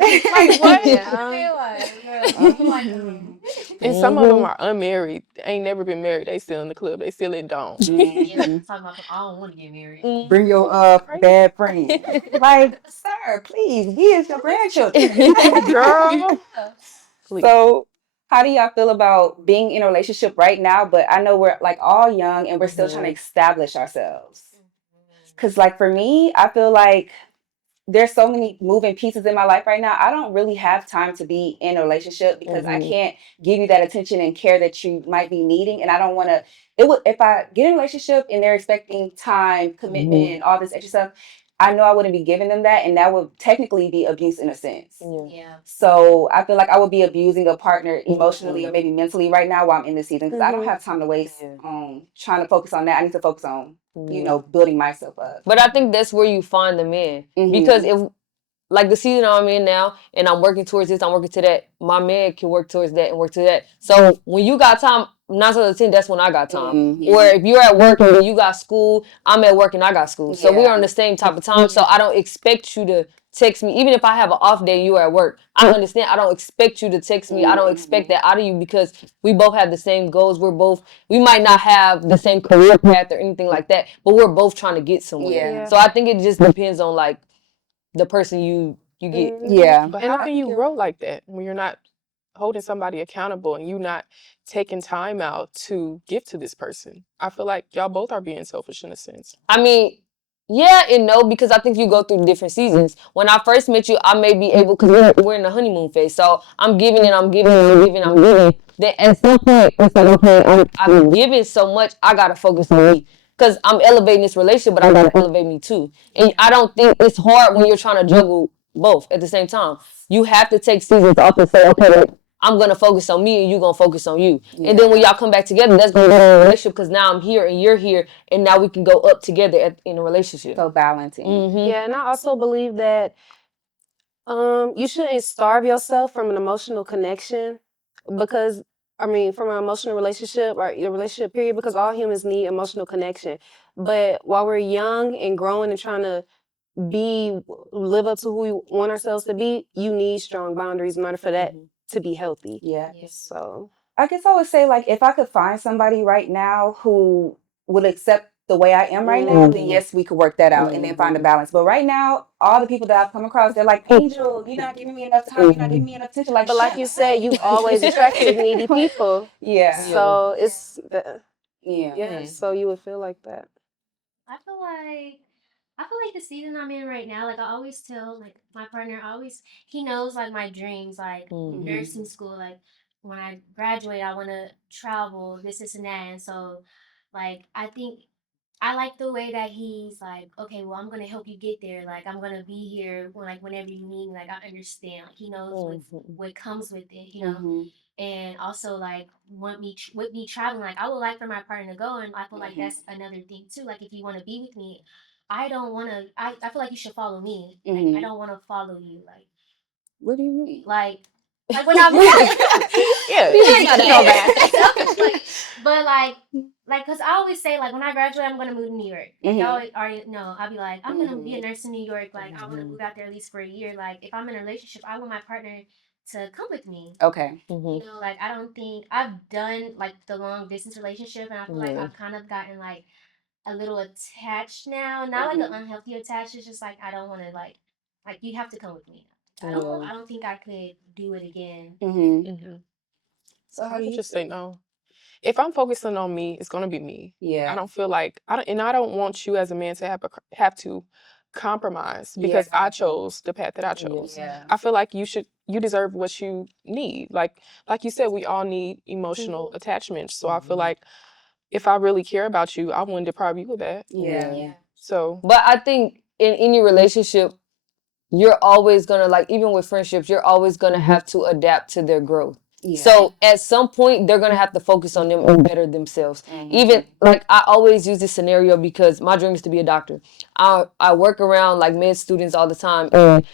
Like what? And some of them are unmarried. Ain't never been married. They still in the club. They still in dome. Yeah, talking about I don't want to get married. Bring your bad friend. Like, sir, please, we is your grandchildren. Girl. Please. So how do y'all feel about being in a relationship right now? But I know we're like all young and we're still trying to establish ourselves. Cause like for me, I feel like there's so many moving pieces in my life right now. I don't really have time to be in a relationship because I can't give you that attention and care that you might be needing. And I don't want to, it would, if I get in a relationship and they're expecting time, commitment, and all this extra stuff, I know I wouldn't be giving them that. And that would technically be abuse in a sense. Yeah. So I feel like I would be abusing a partner emotionally or maybe mentally right now while I'm in this season because I don't have time to waste trying to focus on that. I need to focus on, building myself up. But I think that's where you find the man. Because if like the season I'm in now and I'm working towards this, I'm working to that, my man can work towards that and work to that. So when you got time, 9 out of 10, that's when I got time. Or if you're at work and you got school, I'm at work and I got school. So we're on the same type of time. So I don't expect you to text me. Even if I have an off day, you are at work. I understand. I don't expect you to text me. I don't expect that out of you because we both have the same goals. We might not have the same career path or anything like that, but we're both trying to get somewhere. Yeah. So I think it just depends on like the person you get. Yeah. But how can you grow like that when you're not holding somebody accountable and you not taking time out to give to this person? I feel like y'all both are being selfish in a sense. I mean, yeah and no, because I think you go through different seasons. When I first met you, I may be able, because we're in the honeymoon phase, so I'm giving and I'm giving and I'm giving, I'm giving. Then at some point, it's like, okay, I'm giving so much, I gotta focus on me. Because I'm elevating this relationship, but I gotta elevate me too. And I don't think it's hard when you're trying to juggle both at the same time. You have to take seasons off and say, okay, like, I'm gonna focus on me and you gonna focus on you. And then when y'all come back together, that's gonna be a relationship because now I'm here and you're here, and now we can go up together in a relationship. So balancing. Yeah, and I also believe that you shouldn't starve yourself from an emotional connection because from an emotional relationship or a relationship period because all humans need emotional connection. But while we're young and growing and trying to live up to who we want ourselves to be, you need strong boundaries in order for that to be healthy. Yeah. So I guess I would say like if I could find somebody right now who would accept the way I am right now, then yes, we could work that out and then find a balance. But right now, all the people that I've come across, they're like, Angel, you're not giving me enough time, you're not giving me enough attention. Like, but like you said, you've always attracted needy people. Yeah. So it's Yeah. so you would feel like that. I feel like the season I'm in right now, like I always tell like my partner, he knows like my dreams, like nursing school, like when I graduate I wanna travel, this and that. And so like I think I like the way that he's like, okay, well I'm gonna help you get there. Like I'm gonna be here whenever you need me. Like I understand. Like he knows what comes with it. And also like with me traveling, like I would like for my partner to go, and I feel like that's another thing too. Like if you want to be with me, I don't want to. I feel like you should follow me. Like I don't want to follow you. Like What do you mean? like when I'm Yeah, you know that. But like, cause I always say like when I graduate, I'm gonna move to New York. Like, y'all already know. I'll be like, I'm gonna be a nurse in New York. Like I want to move out there at least for a year. Like if I'm in a relationship, I want my partner to come with me. Okay. You know, like I don't think I've done like the long distance relationship, and I feel like I've kind of gotten like a little attached now. Not like an unhealthy attached. It's just like I don't want to like you have to come with me. I don't think I could do it again. So how I do would you just say no. If I'm focusing on me, it's gonna be me. I Yeah. don't feel like I don't want you as a man to have to compromise because I chose the path that I chose. Yeah. I feel like you deserve what you need. Like you said, we all need emotional attachment. So I feel like if I really care about you, I wouldn't deprive you of that. Yeah. So But I think in any relationship, you're always gonna, like, even with friendships, you're always gonna have to adapt to their growth. Yeah. So at some point, they're gonna have to focus on them and better themselves. Even like I always use this scenario because my dream is to be a doctor. I work around like med students all the time, and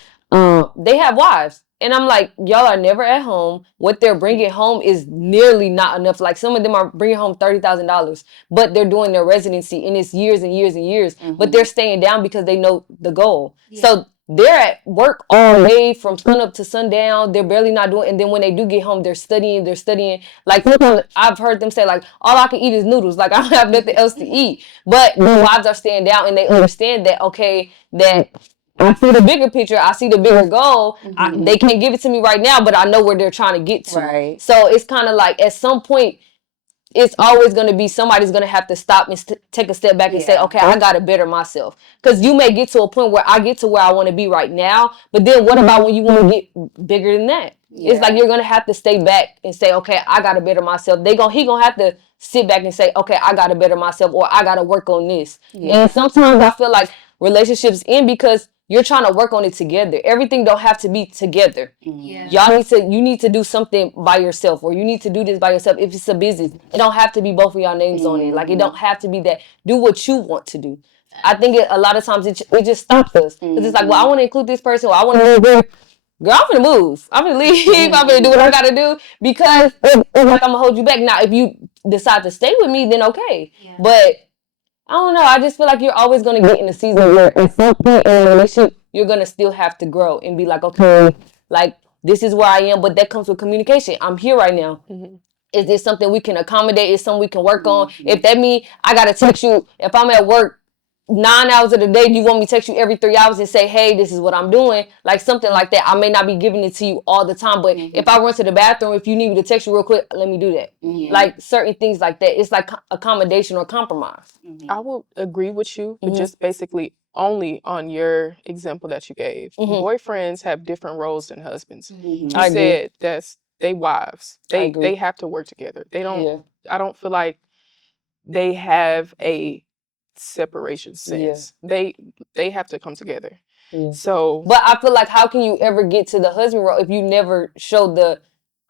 they have wives. And I'm like, y'all are never at home. What they're bringing home is nearly not enough. Like some of them are bringing home $30,000, but they're doing their residency and it's years and years and years. But they're staying down because they know the goal. Yeah. So they're at work all day from sun up to sundown. They're barely not doing. And then when they do get home, they're studying. They're studying. Like sometimes I've heard them say, like, all I can eat is noodles. Like I don't have nothing else to eat. But the wives are staying down and they understand that, okay, that I see the bigger picture. I see the bigger goal. They can't give it to me right now, but I know where they're trying to get to. Right. So it's kind of like at some point, it's always going to be somebody's going to have to stop and take a step back and say, okay, I got to better myself. Because you may get to a point where I get to where I want to be right now, but then what about when you want to get bigger than that? Yeah. It's like you're going to have to stay back and say, okay, I got to better myself. He going to have to sit back and say, okay, I got to better myself, or I got to work on this. And sometimes I feel like relationships end because you're trying to work on it together. Everything don't have to be together. Yeah. You need to do something by yourself, or you need to do this by yourself. If it's a business, it don't have to be both of y'all names on it. Like it don't have to be that. Do what you want to do. I think a lot of times it just stops us because it's like, well, I want to include this person, or I want to move there. Girl, I'm finna move. I'm finna leave. I'm finna do what I gotta do because it's like I'm gonna hold you back. Now, if you decide to stay with me, then okay. Yeah. But I don't know. I just feel like you're always going to get in a season where at some point in a relationship, you're going to still have to grow and be like, okay, like this is where I am. But that comes with communication. I'm here right now. Is this something we can accommodate? Is something we can work on? If that means I got to text you, if I'm at work 9 hours of the day, do you want me to text you every 3 hours and say, hey, this is what I'm doing? Like something like that. I may not be giving it to you all the time, but if I run to the bathroom, if you need me to text you real quick, let me do that. Like certain things like that. It's like accommodation or compromise. I will agree with you, but just basically only on your example that you gave. Boyfriends have different roles than husbands. You I agree. said they wives. I agree. They have to work together. They don't. Yeah. I don't feel like they have a separation sense. They have to come together. So, but I feel like how can you ever get to the husband role if you never show the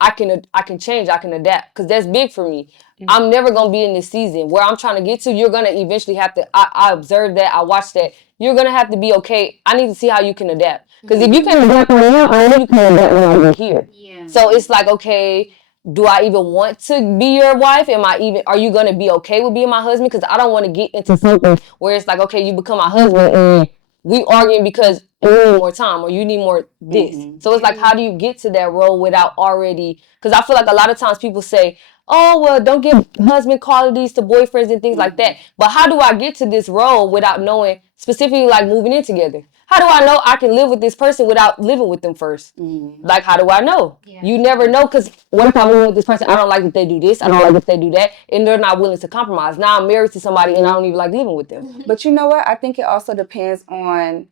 I can change, I can adapt, because that's big for me. I'm never gonna be in this season where I'm trying to get to. You're gonna eventually have to. I observe that. I watch that. You're gonna have to be okay. I need to see how you can adapt, because if you can adapt right now, I know you can adapt when I get here. Yeah. So it's like, okay, do I even want to be your wife? Are you going to be okay with being my husband? Because I don't want to get into something where it's like, okay, you become my husband and we arguing because you need more time or you need more this. So it's like, how do you get to that role without already, because I feel like a lot of times people say, oh, well, don't give husband qualities to boyfriends and things like that. But how do I get to this role without knowing, specifically like moving in together? How do I know I can live with this person without living with them first? Like, how do I know? Yeah. You never know, because what if I'm living with this person? I don't like that they do this. I don't like that they do that. And they're not willing to compromise. Now I'm married to somebody and I don't even like living with them. But you know what? I think it also depends on,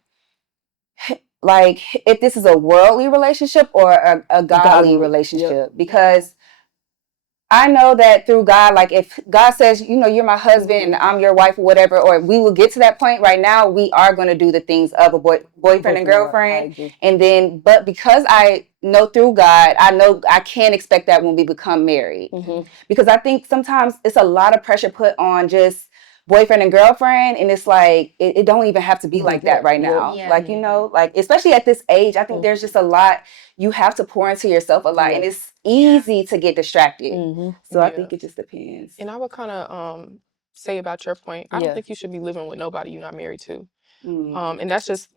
like, if this is a worldly relationship or a godly relationship. Because I know that through God, like if God says, you know, you're my husband and I'm your wife or whatever, or we will get to that point. Right now, we are going to do the things of a boyfriend and girlfriend. And then, but because I know through God, I know I can't expect that when we become married. Because I think sometimes it's a lot of pressure put on just boyfriend and girlfriend, and it's like it don't even have to be like that right now. Yeah. Like, you know, like especially at this age, I think there's just a lot you have to pour into yourself a lot, and it's easy to get distracted. So I think it just depends. and I would kind of say about your point, I don't think you should be living with nobody you're not married to. And that's just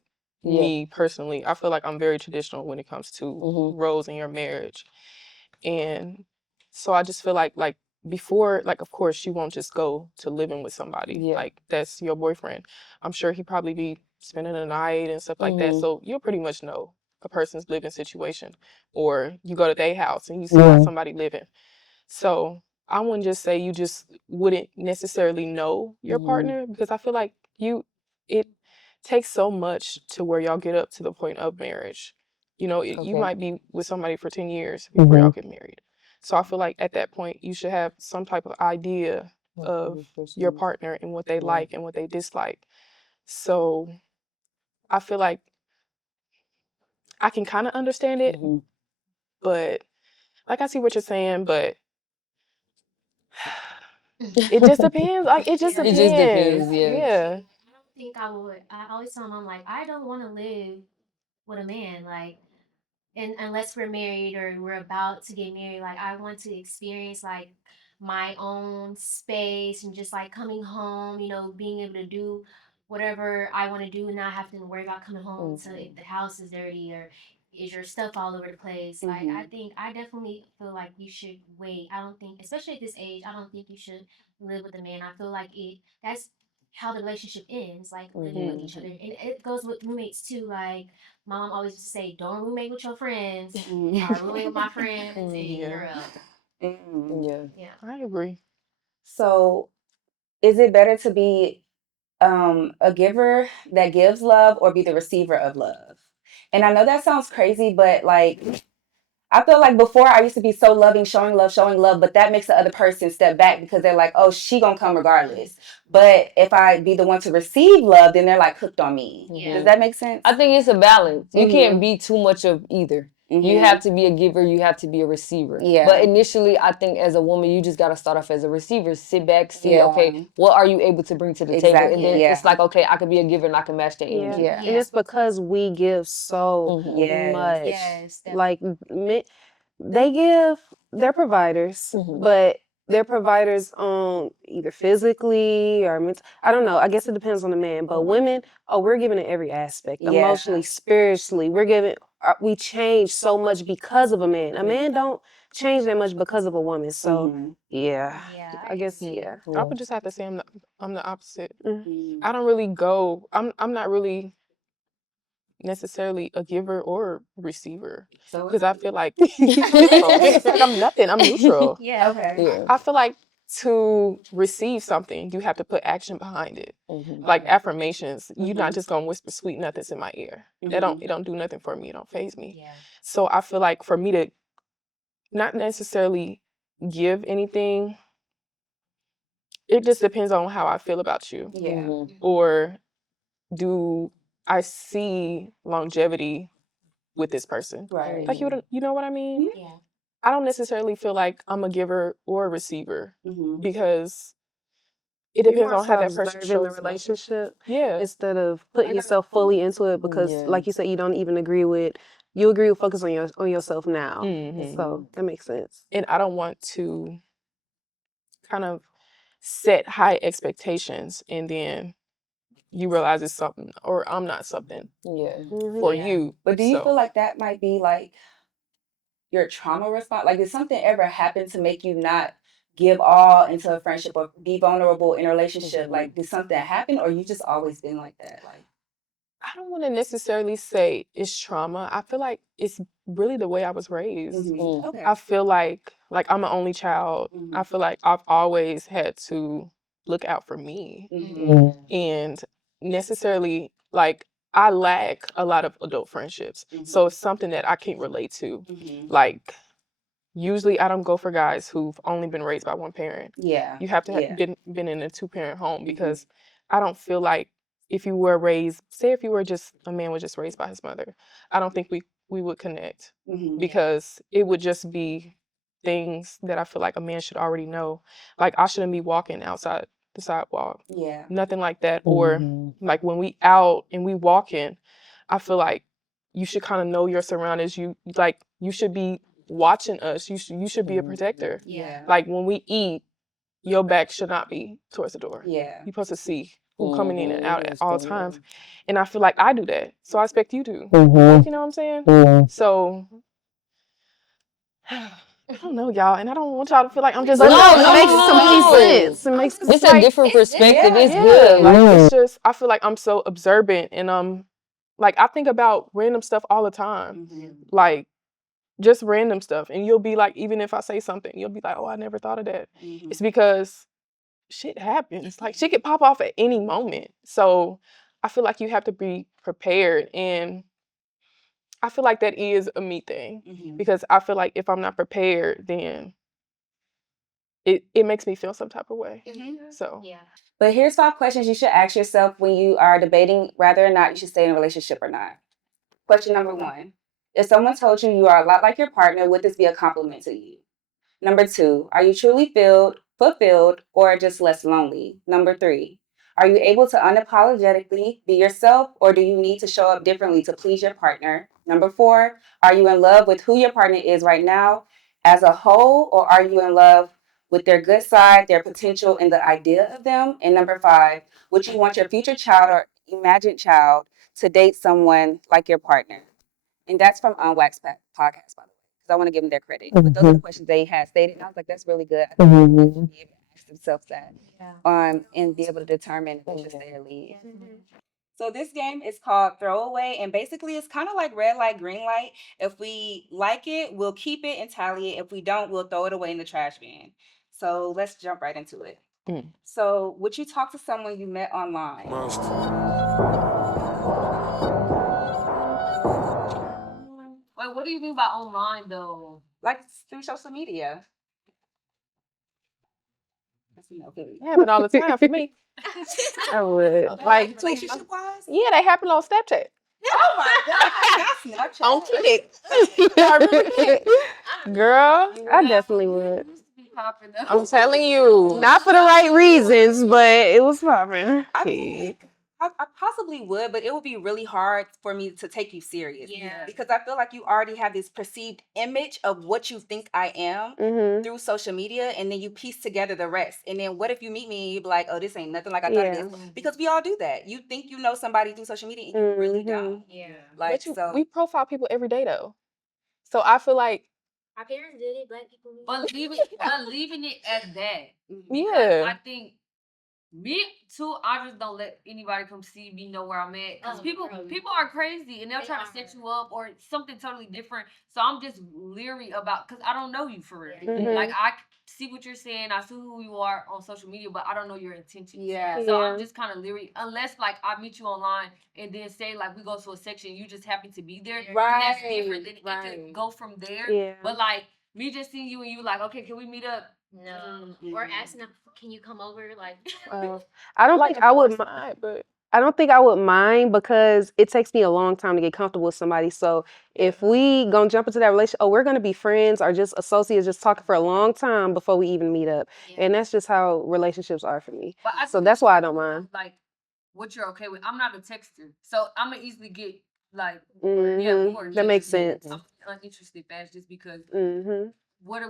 me personally. I feel like I'm very traditional when it comes to roles in your marriage. And so I just feel like before, like, of course, you won't just go to living with somebody. Like, that's your boyfriend. I'm sure he probably be spending the night and stuff like that. So you'll pretty much know a person's living situation, or you go to their house and you see how somebody living. So I wouldn't just say you just wouldn't necessarily know your partner, because I feel like it takes so much to where y'all get up to the point of marriage. You know, you might be with somebody for 10 years before y'all get married. So I feel like at that point you should have some type of idea of your partner and what they like and what they dislike. So I feel like I can kind of understand it, but like I see what you're saying, but it just depends. Like it just Yeah. It just depends. depends, yeah. Yeah. I don't think I would. I always tell mom, like, I don't want to live with a man, like, and unless we're married or we're about to get married, like, I want to experience like my own space and just like coming home, being able to do whatever I want to do and not have to worry about coming home to if the house is dirty or is your stuff all over the place. Like, I think I definitely feel like you should wait. I don't think, especially at this age, I don't think you should live with a man. I feel like that's how the relationship ends, like living with each other. And it goes with roommates too. Like, my mom always used to say, don't roommate with your friends. I roommate with my friends and you're up. Yeah. Yeah. I agree. So, is it better to be a giver that gives love or be the receiver of love? And I know that sounds crazy, but like I feel like before I used to be so loving, showing love, but that makes the other person step back because they're like, oh, she gonna come regardless. But if I be the one to receive love, then they're like hooked on me. Yeah. Does that make sense? I think it's a balance. You can't be too much of either. You have to be a giver, you have to be a receiver. Yeah. But initially, I think as a woman, you just got to start off as a receiver. Sit back, see, okay, what are you able to bring to the table? And then it's like, okay, I can be a giver and I can match the energy. Yeah. And it's because we give so much. Yes. Like they give, they're providers, but they're providers on either physically or I don't know. I guess it depends on the man. But women, we're giving in every aspect, Yeah. emotionally, spiritually. We're giving. We change so much because of a man. A man don't change that much because of a woman. So yeah, I guess yeah. I would just have to say I'm the opposite. Mhm. I don't really go. I'm not really necessarily a giver or receiver, So because I feel like it's like I'm nothing. I'm neutral. Yeah. okay. Yeah. I feel like to receive something, you have to put action behind it. Like affirmations, you're not just gonna whisper sweet nothings in my ear. It don't do nothing for me. It don't faze me. Yeah. So I feel like for me to not necessarily give anything, it just depends on how I feel about you. Yeah. Or do I see longevity with this person? Right. Like you know what I mean? Yeah. I don't necessarily feel like I'm a giver or a receiver, because it You're depends more on how so that person observing the shows. relationship Yeah. instead of putting yourself fully into it, because like you said, you don't even agree with. You agree with focus on yourself now. So that makes sense. And I don't want to kind of set high expectations and then you realize it's something, or I'm not something for you. But do you feel like that might be like your trauma response? Like, did something ever happen to make you not give all into a friendship or be vulnerable in a relationship? Like, did something happen, or you just always been like that? Like, I don't want to necessarily say it's trauma. I feel like it's really the way I was raised. okay. I feel like I'm an only child. I feel like I've always had to look out for me. And necessarily, like, I lack a lot of adult friendships. So it's something that I can't relate to. Like, usually I don't go for guys who've only been raised by one parent. Yeah. You have to have been in a 2-parent home, because I don't feel like if you were raised, say if you were just a man was just raised by his mother, I don't think we would connect, because it would just be things that I feel like a man should already know. Like, I shouldn't be walking outside the sidewalk. Yeah. Nothing like that. Or like when we out and we walking, I feel like you should kind of know your surroundings. You should be watching us. You should be a protector. Yeah. Like when we eat, your back should not be towards the door. Yeah. You're supposed to see who coming in and out at all times. And I feel like I do that. So I expect you to. Like, you know what I'm saying? So I don't know, y'all, and I don't want y'all to feel like I'm just But No, it no, makes no, complete no. sense. It makes It's a different perspective. It's yeah, good. like it's just I feel like I'm so observant and I'm like I think about random stuff all the time. Like just random stuff. And you'll be like, even if I say something, you'll be like, oh, I never thought of that. It's because shit happens. Like shit could pop off at any moment. So I feel like you have to be prepared. And I feel like that is a me thing. Because I feel like if I'm not prepared, then it makes me feel some type of way. So Yeah. But here's 5 questions you should ask yourself when you are debating whether or not you should stay in a relationship or not. Question number 1. If someone told you you are a lot like your partner, would this be a compliment to you? Number 2, are you truly fulfilled, or just less lonely? Number 3, are you able to unapologetically be yourself, or do you need to show up differently to please your partner? Number 4, are you in love with who your partner is right now as a whole, or are you in love with their good side, their potential, and the idea of them? And number 5, would you want your future child or imagined child to date someone like your partner? And that's from Wax Podcast, by the way, because I want to give them their credit. But those are the questions they had stated, and I was like, that's really good. I think they should be able to ask themselves that, and be able to determine if they should stay or leave. So this game is called Throwaway, and basically it's kind of like red light, green light. If we like it, we'll keep it and tally it. If we don't, we'll throw it away in the trash bin. So let's jump right into it. So would you talk to someone you met online? Wait, what do you mean by online though? Like through social media. it happen all the time for me. I would. Like Relationship wise? yeah, they happen on Snapchat. Oh my God, Snapchat. On Kik. I remember Kik. Girl, I definitely would. Used to be popping up. I'm telling you. Not for the right reasons, but it was popping. I possibly would, but it would be really hard for me to take you serious. Yeah. Because I feel like you already have this perceived image of what you think I am through social media, and then you piece together the rest. And then what if you meet me and you be like, oh, this ain't nothing like I thought it is? Because we all do that. You think you know somebody through social media, and you really don't. Yeah. Like, we profile people every day though. So I feel like Our parents did it, Black people. But leaving it at that. yeah. I think me too. I just don't let anybody come see me know where I'm at, because people are crazy and they'll try to set you up or something totally different. So I'm just leery about, because I don't know you for real. Like I see what you're saying, I see who you are on social media, but I don't know your intentions. So I'm just kind of leery, unless like I meet you online and then say like we go to a section, you just happen to be there. Right. That's different. Then it could go from there. Yeah. But like me just seeing you and you like, okay, can we meet up? No. Or asking them, can you come over? Like, I don't Like think I would mind, but I don't think I would mind, because it takes me a long time to get comfortable with somebody. So if we gonna jump into that relationship, we're gonna be friends or just associates, just talking for a long time before we even meet up. And that's just how relationships are for me. But So that's why I don't mind. Like what you're okay with. I'm not a texter, so I'm gonna easily get like, yeah, of course. That makes sense. I'm uninterested fast just because. What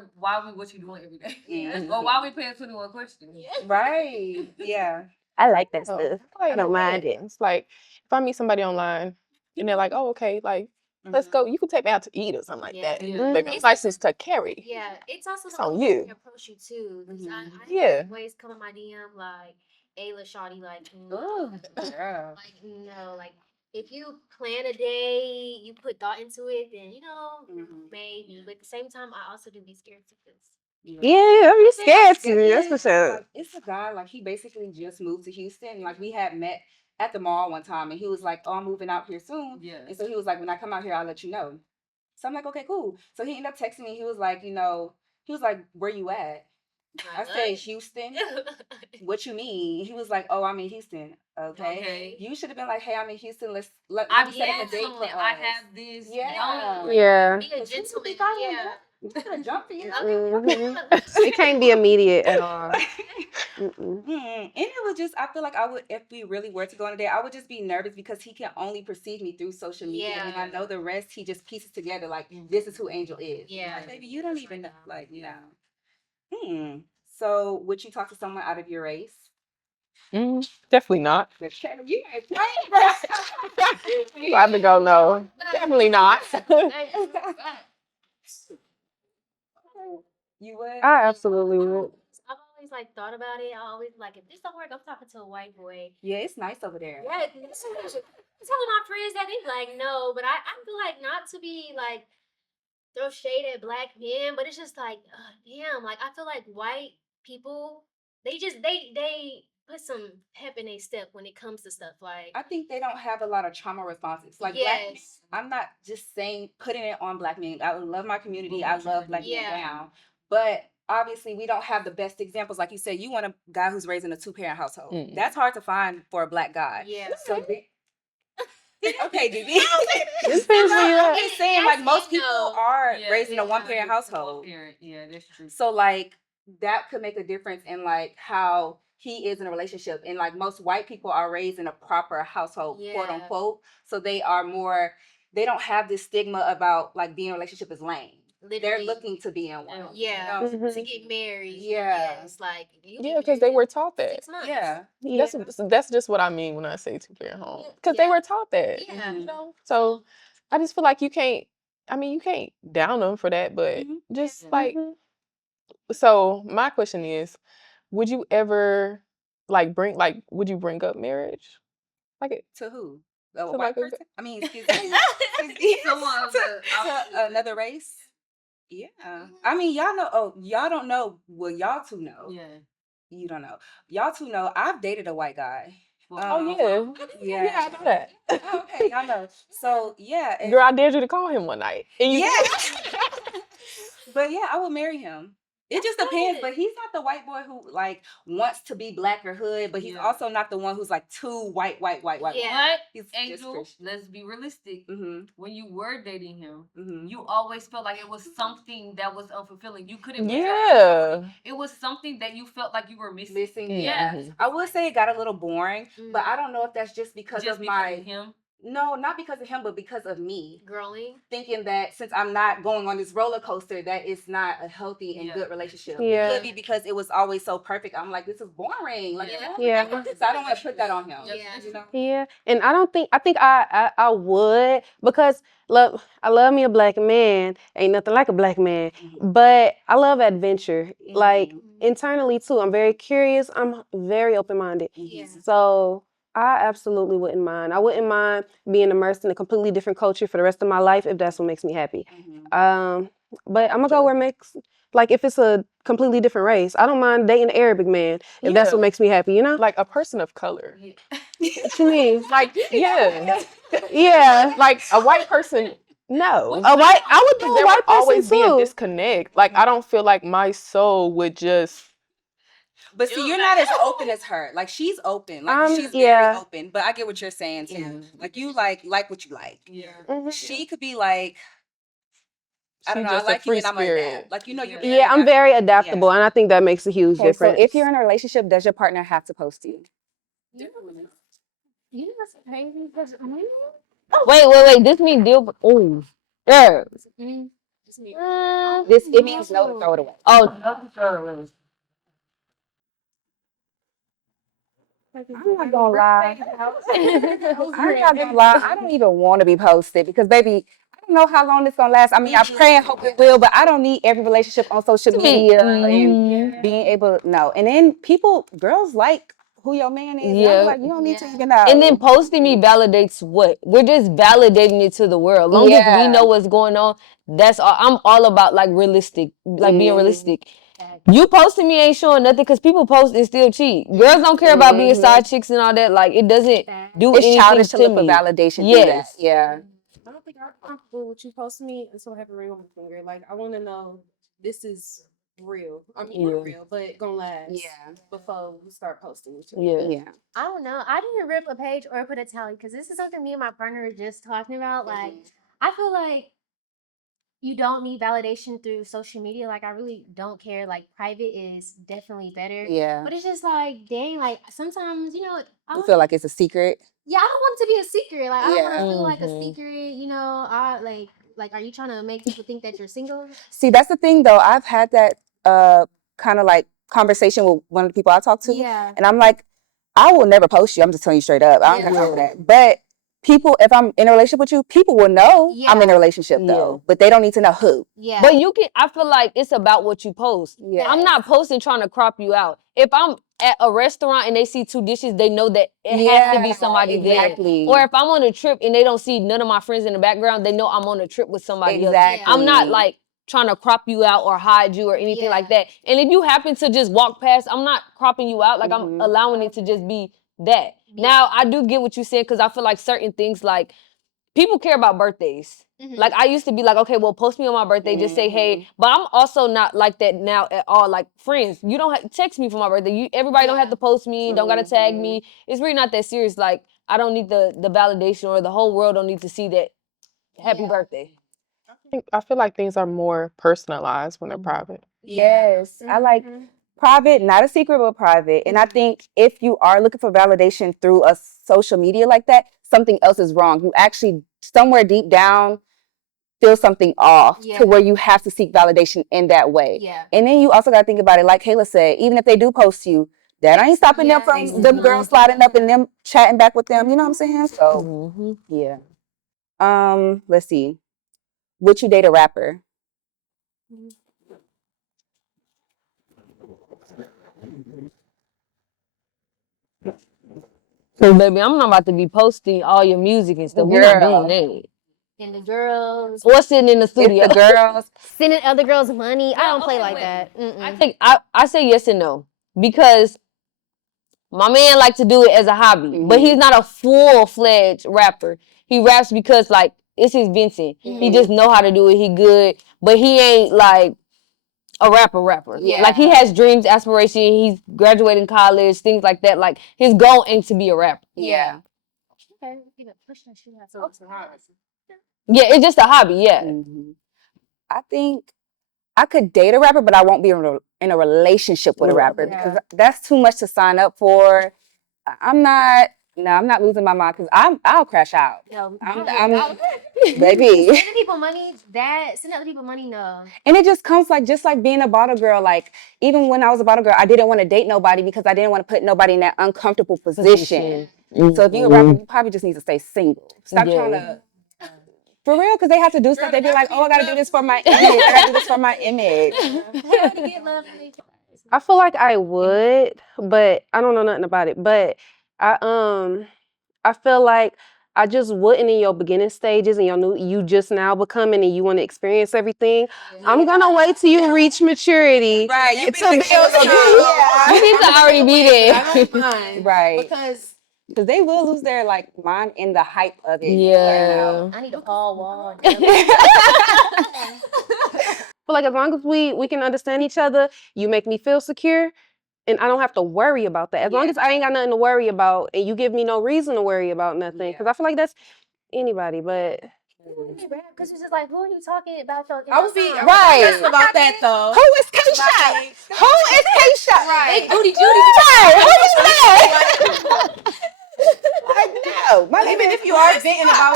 you doing every day? Or why we paying 21 questions? Right. Yeah. I like that so, stuff. like, I don't mind it. It's like if I meet somebody online and they're like, oh, okay, like let's go. You can take me out to eat or something like that. Maybe it's license to carry. yeah, it's also It's the on way you. they approach you too. 'Cause I Yeah. always come in my DM like, Ayla, shawty, like, Yeah. like, no, like, if you plan a day, you put thought into it, then maybe. But at the same time, I also do be scared to this. Yeah, I'm scared to. That's for sure. Like, it's a guy, like, he basically just moved to Houston. Like, we had met at the mall one time, and he was like, oh, I'm moving out here soon. Yeah. And so he was like, when I come out here, I'll let you know. So I'm like, okay, cool. So he ended up texting me. He was like, where you at? I said, Houston. What you mean? He was like, oh, I'm in Houston. Okay. You should have been like, hey, I'm in Houston. Let me set up a date for us. I have this. Yeah. Be a gentleman. Yeah. Jump for you. It can't be immediate at all. And it was just, I feel like I would, if we really were to go on a date, I would just be nervous because he can only perceive me through social media. And I know the rest, he just pieces together like, this is who Angel is. Yeah. Like, baby, you don't even know. Like, So would you talk to someone out of your race? Definitely not. You ain't playing. You have to go no. Definitely not. You would? I absolutely would. I've always like thought about it. I always like, if this don't work, I'm talking to a white boy. Yeah, it's nice over there. Yeah, I'm telling my friends that they like no, but I feel like not to be like throw shade at black men, but it's just like, damn, like I feel like white people, they put some pep in their step when it comes to stuff like. I think they don't have a lot of trauma responses. Like black men, I'm not just saying putting it on black men. I love my community. I love black men down. But obviously we don't have the best examples. Like you said, you want a guy who's raised in a 2-parent household. That's hard to find for a black guy. Yeah. So okay, DB. It's basically I'm that. just saying, like most people are raised in a Yeah, 1-parent household. Yeah, that's true. So like that could make a difference in like how he is in a relationship. And like most white people are raised in a proper household, quote unquote. So they are more, they don't have this stigma about like being in a relationship is lame. They're looking to be in one. Yeah, You know? to get married. Yeah. Yes, like Yeah, because they were taught that. 6 months. Yeah. That's just what I mean when I say 2-parent home. Because they were taught that. Yeah. You know? So I just feel like you can't down them for that, but just like, so my question is, would you ever would you bring up marriage? Like To who? A To white like a- person? I mean, excuse me. Someone of the to another race? Yeah. I mean, y'all know. Oh, y'all don't know. Well, y'all two know. Yeah. You don't know. Y'all two know. I've dated a white guy. Oh Yeah. yeah, I know that. Oh, okay, y'all know. So yeah. and- Girl, I dared you to call him one night. And you Yeah. But yeah, I would marry him. It just depends, but he's not the white boy who like wants to be black or hood, but he's also not the one who's like too white. Yeah. But He's just Angel, Christian. let's be realistic. Mm-hmm. When you were dating him, Mm-hmm. you always felt like it was something that was unfulfilling. You couldn't be Yeah. it was something that you felt like you were missing. Yeah. I would say it got a little boring, but I don't know if that's just because Just of because my of him. No, not because of him, but because of me. growing. Thinking that since I'm not going on this roller coaster, that it's not a healthy and good relationship. Yeah. It could be because it was always so perfect. I'm like, this is boring. Like, Yeah. So I don't want to put that on him. Yeah. You know? Yeah, and I think I would, because I love me a black man. Ain't nothing like a black man, but I love adventure. Like internally too, I'm very curious. I'm very open-minded. Yeah. So I absolutely wouldn't mind. I wouldn't mind being immersed in a completely different culture for the rest of my life if that's what makes me happy. But I'm gonna go where it makes, like if it's a completely different race, I don't mind dating an Arabic man if that's what makes me happy. You know? Like a person of color. What you mean? Like, yeah. Yeah. Like a white person, no. I would do a There white would person always be a too. disconnect. Like I don't feel like my soul would just. But see, you're not as open as her. Like she's open. Like she's very open. But I get what you're saying too. Like you like what you like. Yeah. She could be like, I don't know, I just a like you free and I'm like that. spirit. Like, you know, you're Yeah, I'm very adaptable, and I think that makes a huge Okay, so difference. if you're in a relationship, does your partner have to post you? You know what's crazy? Because Wait. This means deal. Oh, yeah. This it means no to throw it away. Oh, I'm not gonna lie. I'm not gonna lie. I don't even want to be posted because, baby, I don't know how long it's gonna last. I mean, I pray and hope it will, but I don't need every relationship on social media and being able no. And then girls like who your man is. Yeah. I'm like, you don't need to even know. And then posting me validates what? We're just validating it to the world. Long as we know what's going on, that's all. I'm all about like realistic, like being realistic. You posting me ain't showing nothing because people post and still cheat. Girls don't care about being side chicks and all that. Like it doesn't do It's anything childish to to look for me. validation. Yes. Through that. Yeah. I don't think I'm comfortable with you posting me until I have a ring on my finger. Like I want to know this is real. I mean, not real, but gonna last. Yeah. Before we start posting each other. Yeah. Yeah. I don't know. I didn't rip a page or put a tally because this is something me and my partner were just talking about. Like, I feel like you don't need validation through social media. Like, I really don't care. Like, private is definitely better. Yeah. But it's just like, dang, like sometimes, you know, You feel like it's a secret. yeah, I don't want it to be a secret. Like, I don't want to feel like a Mhm. secret. You know, I like, are you trying to make people think that you're single? See, that's the thing though. I've had that kind of like conversation with one of the people I talk to. Yeah. And I'm like, I will never post you. I'm just telling you straight up. I don't have time for that. But people, if I'm in a relationship with you, people will know I'm in a Yeah. relationship though, Yeah. but they don't need to know who. Yeah. But I feel like it's about what you post. Yeah. I'm not posting trying to crop you out. If I'm at a restaurant and they see 2 dishes, they know that it has to be somebody exactly. there. Or if I'm on a trip and they don't see none of my friends in the background, they know I'm on a trip with somebody else. Exactly. I'm not like trying to crop you out or hide you or anything like that. And if you happen to just walk past, I'm not cropping you out. Like I'm allowing it to just be that. Now, I do get what you said because I feel like certain things like people care about birthdays. Like I used to be like, okay, well, post me on my birthday, just say hey. But I'm also not like that now at all. Like friends, you don't text me for my birthday. Everybody don't have to post me, don't gotta tag me. It's really not that serious. Like I don't need the validation or the whole world don't need to see that happy birthday. I feel like things are more personalized when they're private. Yes, I like private, not a secret, but private. And I think if you are looking for validation through a social media like that, something else is wrong. You actually, somewhere deep down, feel something off to where you have to seek validation in that way. Yeah. And then you also got to think about it, like Kayla said, even if they do post you, that ain't stopping them from them girls sliding up and them chatting back with them. You know what I'm saying? So, yeah. Let's see. Would you date a rapper? So baby, I'm not about to be posting all your music and stuff. We're not doing that. And the girls Or sitting in the studio. It's the girls. Sending other girls money. I don't play like that. I think I say yes and no because my man like to do it as a hobby, but he's not a full-fledged rapper. He raps because like it's his Vincent. He just know how to do it. He good, but he ain't like a rapper. Yeah. Like he has dreams, aspirations. He's graduating college, things like that. Like his goal ain't to be a rapper. Yeah. Okay. Even push that shit out. So it's a hobby. Yeah, it's just a hobby. Yeah. I think I could date a rapper, but I won't be in a relationship with a rapper because that's too much to sign up for. I'm not losing my mind because I'll crash out. No, I'm baby. sending people money. Sending other people money. No. And it just comes like just like being a bottle girl. Like even when I was a bottle girl, I didn't want to date nobody because I didn't want to put nobody in that uncomfortable position. So if you're a rapper, you probably just need to stay single. Stop trying to. For real, because they have to do stuff. They be like, oh, I got to do this for my image. I got to do this for my image. I feel like I would, but I don't know nothing about it. But I feel like I just wouldn't in your beginning stages and you just now becoming and you want to experience everything. I'm gonna wait till you reach maturity. Right, you to build You need to already be there. I don't mind. Right. Because they will lose their like mind in the hype of it. Yeah. I need a whole wall. But like as long as we can understand each other, you make me feel secure. And I don't have to worry about that. As long as I ain't got nothing to worry about and you give me no reason to worry about nothing. Because I feel like that's anybody, but... Because it's just like, who are you talking about? I was being right about that though. Who is Keisha? Like, Who is Keisha? Right. Booty Judy. Right. Who is that? Like no. Even if you are venting about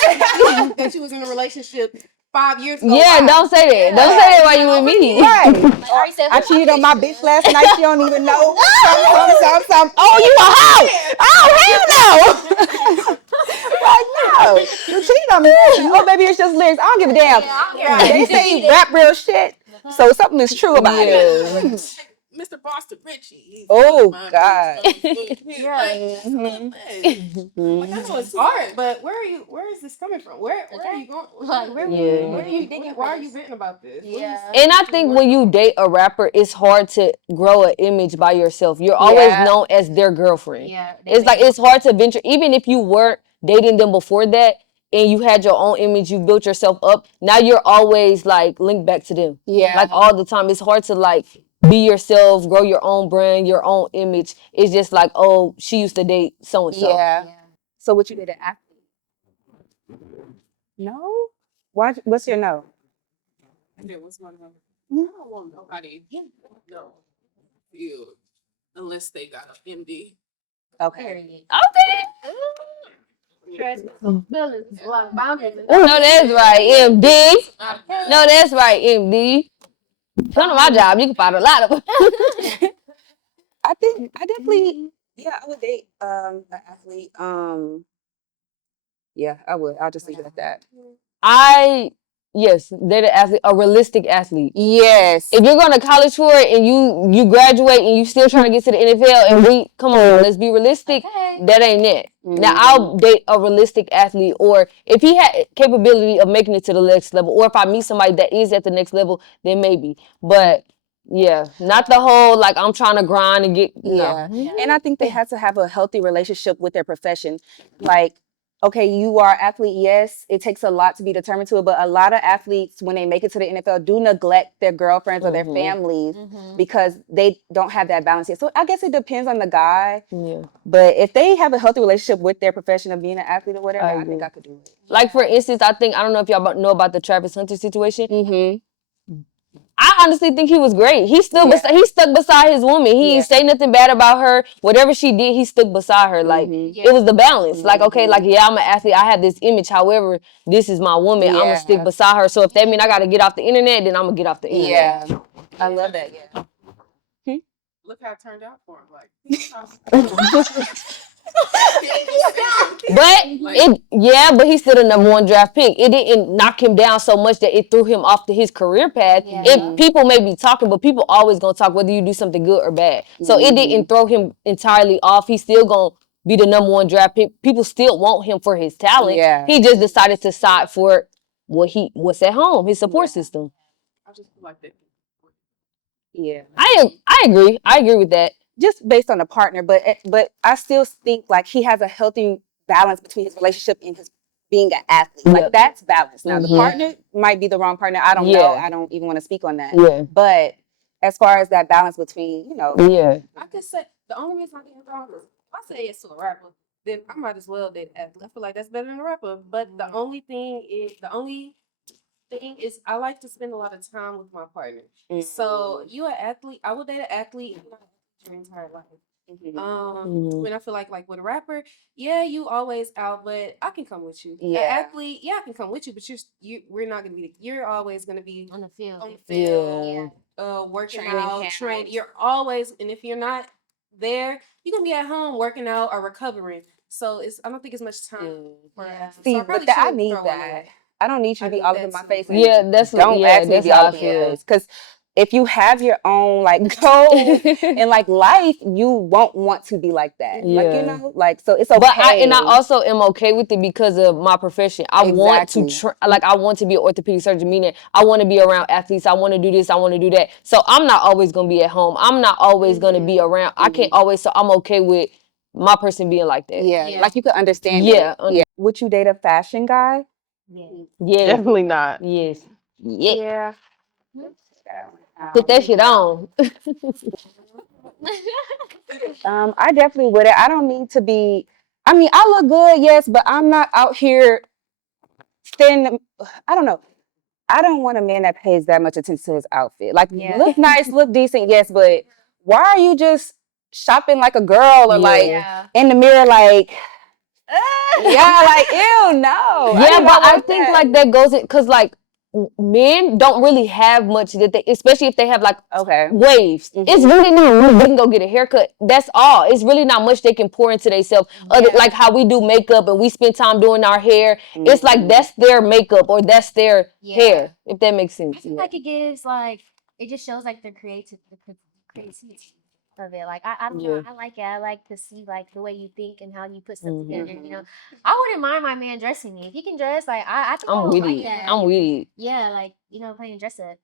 that you was in a relationship 5 years ago. Yeah, why? don't say that. Don't say that while you with me. Right. I cheated on my bitch last night. She don't even know. Some. Oh, you a hoe? Oh, hell no. Like no. You cheated on me. Oh, baby, it's just lyrics. I don't give a damn. They say you rap real shit. So something is true about it. Mr. Boston Richie. Oh God. Like, I know it's hard, but where is this coming from? Where are you going? Like where are you thinking? Why are you venting about this? Yeah. And I think when you date a rapper, it's hard to grow an image by yourself. You're always known as their girlfriend. Yeah. It's like it's hard to venture, even if you weren't dating them before that and you had your own image, you built yourself up. Now you're always like linked back to them. Yeah. Like all the time. It's hard to like be yourself, grow your own brand, your own image. It's just like, oh, she used to date so and so. Yeah. So what you did an athlete? No? Why? What's your no? There was one of them. I don't want nobody no field unless they got an MD. Okay. No, that's right, MD. No, that's right, MD. Come to my job, you can find a lot of them. I think I definitely I would date an athlete. Yeah, I would. I'll just leave it at that. Yes, they're the athlete, a realistic athlete. Yes. If you're going to college for it and you graduate and you still trying to get to the NFL and come on, let's be realistic. Okay. That ain't it. Now I'll date a realistic athlete, or if he had capability of making it to the next level, or if I meet somebody that is at the next level, then maybe. But yeah, not the whole like I'm trying to grind and get Yeah. no. And I think they have to have a healthy relationship with their profession. Like, okay, you are an athlete, yes, it takes a lot to be determined to it, but a lot of athletes, when they make it to the NFL, do neglect their girlfriends or their families because they don't have that balance yet. So I guess it depends on the guy. Yeah. But if they have a healthy relationship with their profession of being an athlete or whatever, I think I could do it. Like, for instance, I don't know if y'all know about the Travis Hunter situation. Mm-hmm. I honestly think he was great. He stood he stuck beside his woman. He didn't say nothing bad about her. Whatever she did, he stuck beside her. Like, it was the balance. Like, okay, like, yeah, I'm an athlete. I have this image. However, this is my woman. I'm going to stick beside her. So if that means I got to get off the internet, then I'm going to get off the internet. Yeah. I love that, Look how it turned out for him. Like, but he's still the #1 draft pick. It didn't knock him down so much that it threw him off to his career path. People may be talking, but people always gonna talk whether you do something good or bad. So it didn't throw him entirely off. He's still gonna be the #1 draft pick. People still want him for his talent. Yeah. He just decided to side for what's at home, his support system. I just feel like that. Yeah. I agree. I agree with that. Just based on the partner, but I still think like he has a healthy balance between his relationship and his being an athlete. Like, that's balanced. Now the partner might be the wrong partner. I don't know. I don't even want to speak on that. Yeah. But as far as that balance between, I could say the only reason I think wrong is if I say yes to a rapper, then I might as well date an athlete. I feel like that's better than a rapper. But the only thing is I like to spend a lot of time with my partner. So you an athlete, I would date an athlete your entire life. When I feel like with a rapper, you always out, but I can come with you. An athlete, I can come with you, but we're not gonna be. You're always gonna be On the field. Working Training out, camps. You're always, and if you're not there, you're gonna be at home working out or recovering. So I don't think it's much time for See, so but I need that. I don't need you to be all up in my face. And don't ask me to be all up in your face. Because if you have your own goals and life, you won't want to be like that. So it's okay. But I also am okay with it because of my profession. I want to I want to be an orthopedic surgeon, meaning I want to be around athletes. I want to do this. I want to do that. So I'm not always gonna be at home. I'm not always gonna be around. I can't always. So I'm okay with my person being like that. Yeah. Like, you could understand. Would you date a fashion guy? Yeah. Definitely not. Yes. Yeah. Put that shit on. I definitely would. I don't need to be. I mean, I look good, yes, but I'm not out here standing. I don't know. I don't want a man that pays that much attention to his outfit. Like, look nice, look decent, yes, but why are you just shopping like a girl or in the mirror like? Ew, no. Yeah, but I think that goes in because men don't really have much that they, especially if they have waves. It's really not much. They can go get a haircut. That's all. It's really not much they can pour into themselves. Other like how we do makeup and we spend time doing our hair. It's like that's their makeup or that's their hair. If that makes sense. I feel like it gives it just shows the creativity of it. I don't know. I like it. I like to see the way you think and how you put stuff together. I wouldn't mind my man dressing me if he can dress. I think I'm with like it. that. I'm with it. Yeah, playing dress up.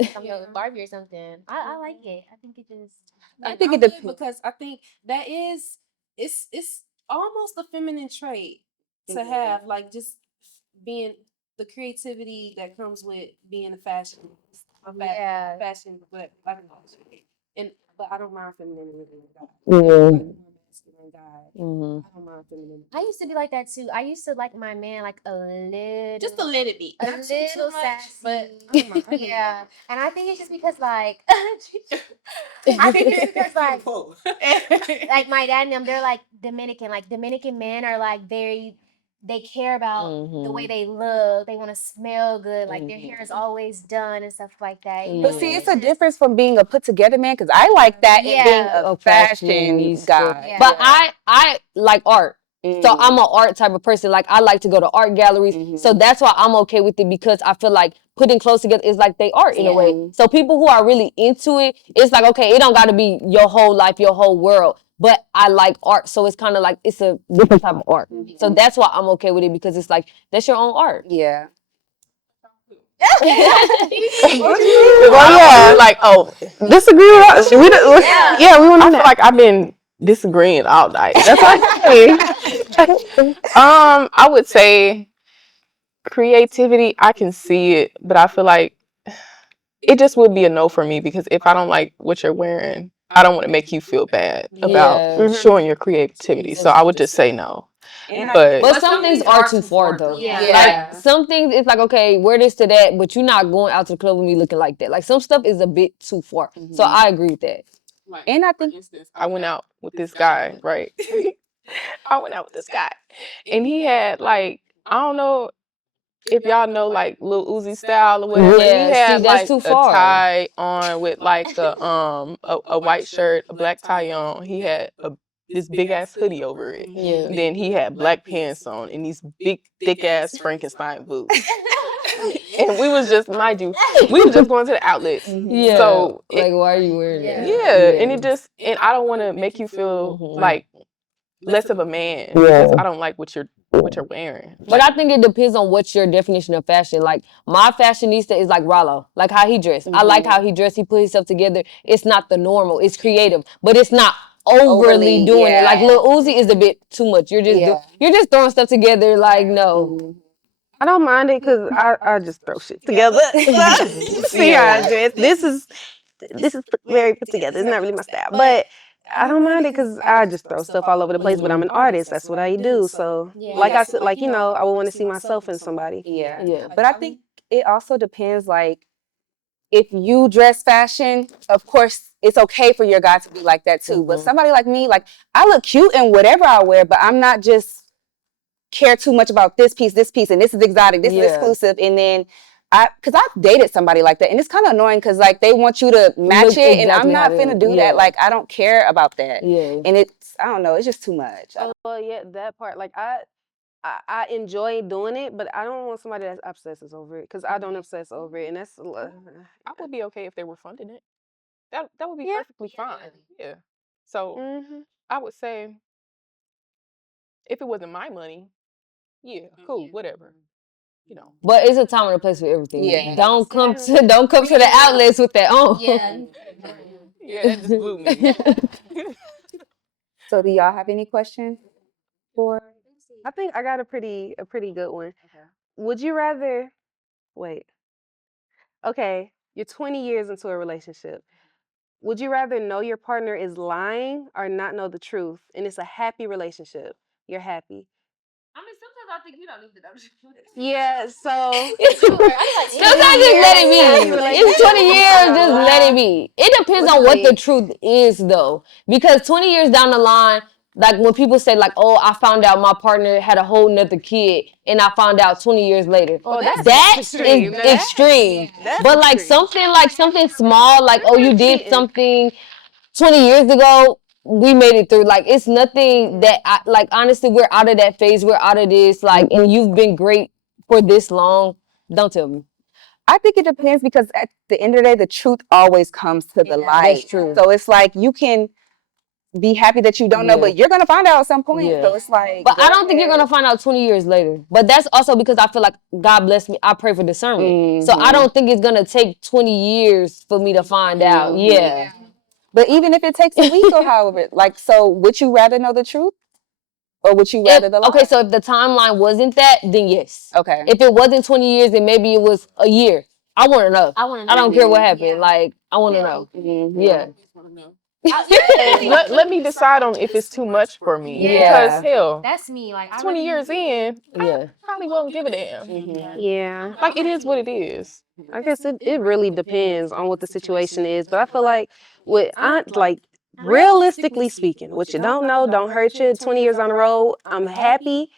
With Barbie or something. I like it. I think it just. I think it depends because I think that is it's almost a feminine trait to have just being the creativity that comes with being a fashion, fashion, but I don't know. But I don't mind femininity in a guy. Masculine guy. I don't mind femininity. I used to be like that too. I used to like my man a little, just a little bit, a little sassy, but yeah. And I think it's just because I think it's because my dad and them, they're Dominican. Dominican men are very. They care about the way they look. They want to smell good. Their hair is always done and stuff like that. But see, it's a difference from being a put together man because I like that and being a fashion guy. But I like art. So I'm an art type of person. Like I like to go to art galleries. So that's why I'm okay with it, because I feel like putting clothes together is like they art in a way. So people who are really into it, it's like, okay, it don't got to be your whole life, your whole world. But I like art, so it's kind of like it's a different type of art. So that's why I'm okay with it, because it's like that's your own art. Yeah. Well, yeah, like, disagree with us. Yeah, we want to. I feel like I've been disagreeing all night. That's okay. I would say creativity. I can see it, but I feel like it just would be a no for me, because if I don't like what you're wearing, I don't want to make you feel bad about showing your creativity. So I would just say no. But some things are too far though. Yeah. Like some things, it's like, okay, wear this to that, but you're not going out to the club with me looking like that. Like some stuff is a bit too far. So I agree with that. And I think I went out with this guy, right? I went out with this guy, and he had like, I don't know if y'all know like Lil Uzi style or whatever. Yeah, He had see, that's like too a far. tie on with like a white shirt, a black tie on. He had this big ass hoodie over it. Yeah. Then he had black pants on and these big thick ass Frankenstein boots. And we was just, mind you, we was just going to the outlets. Yeah. So like, why are you wearing that? yeah, and it just, and I don't want to make you feel like less of a man because I don't like what you're wearing. But I think it depends on what's your definition of fashion. Like my fashionista is like Rollo, like how he dressed. I like how he dressed. He put himself together. It's not the normal. It's creative, but it's not overly doing it. Like Lil Uzi is a bit too much. You're just you're just throwing stuff together. Like no. I don't mind it because I just throw shit together. See how I dress. This is very put together. It's not really my style, but I don't mind it because I just throw stuff all over the place. But I'm an artist. That's what I do. So, like I said, like I would want to see myself in somebody. Yeah. But I think it also depends, like, if you dress fashion, of course, it's okay for your guy to be like that too. But somebody like me, like, I look cute in whatever I wear, but I'm not just care too much about this piece, and this is exotic, this is exclusive. And then because I've dated somebody like that, and it's kind of annoying because like they want you to match it, and I'm not finna do that. Like I don't care about that. And it's, I don't know, it's just too much. Well, yeah, that part. Like I enjoy doing it, but I don't want somebody that obsesses over it because I don't obsess over it, and that's. I would be okay if they were funding it. That would be perfectly fine. Yeah. So I would say if it wasn't my money, yeah, cool, whatever. You know. But it's a time and a place for everything. Yeah. Don't come to the outlets with that on. Yeah, that just blew me. So do y'all have any questions for? I think I got a pretty good one. Okay. Would you rather wait? Okay, you're 20 years into a relationship. Would you rather know your partner is lying or not know the truth, and it's a happy relationship? You're happy. I mean, sometimes I think you don't need to know the truth. Yeah, so Sometimes just let it be. It's 20 years, just let it be. It depends on what the truth is though. Because 20 years down the line, like when people say like, oh, I found out my partner had a whole nother kid and I found out 20 years later. Oh, that's extreme. But like something small, like, oh, you did something 20 years ago, we made it through. Like, it's nothing that, like, honestly, we're out of that phase. We're out of this. Like, and you've been great for this long. Don't tell me. I think it depends because at the end of the day, the truth always comes to the light. That's true. So it's like you can be happy that you don't know, but you're going to find out at some point. So it's like. But I don't think you're going to find out 20 years later. But that's also because I feel like God bless me. I pray for discernment. So I don't think it's going to take 20 years for me to find out. Yeah. But even if it takes a week or however, like, so would you rather know the truth? Or would you rather the lie? Okay, so if the timeline wasn't that, then yes. Okay. If it wasn't 20 years, then maybe it was a year. I want to know. I don't care what happened. Yeah. Like, I want to know. Yeah. Let me decide on if it's too much for me. Yeah. Because hell, That's me. Like 20 years in, Yeah. I probably won't give a damn. yeah. Like it is what it is. I guess it really depends on what the situation is, but I feel like realistically speaking, what you don't know don't hurt you. 20 years on the road, I'm happy.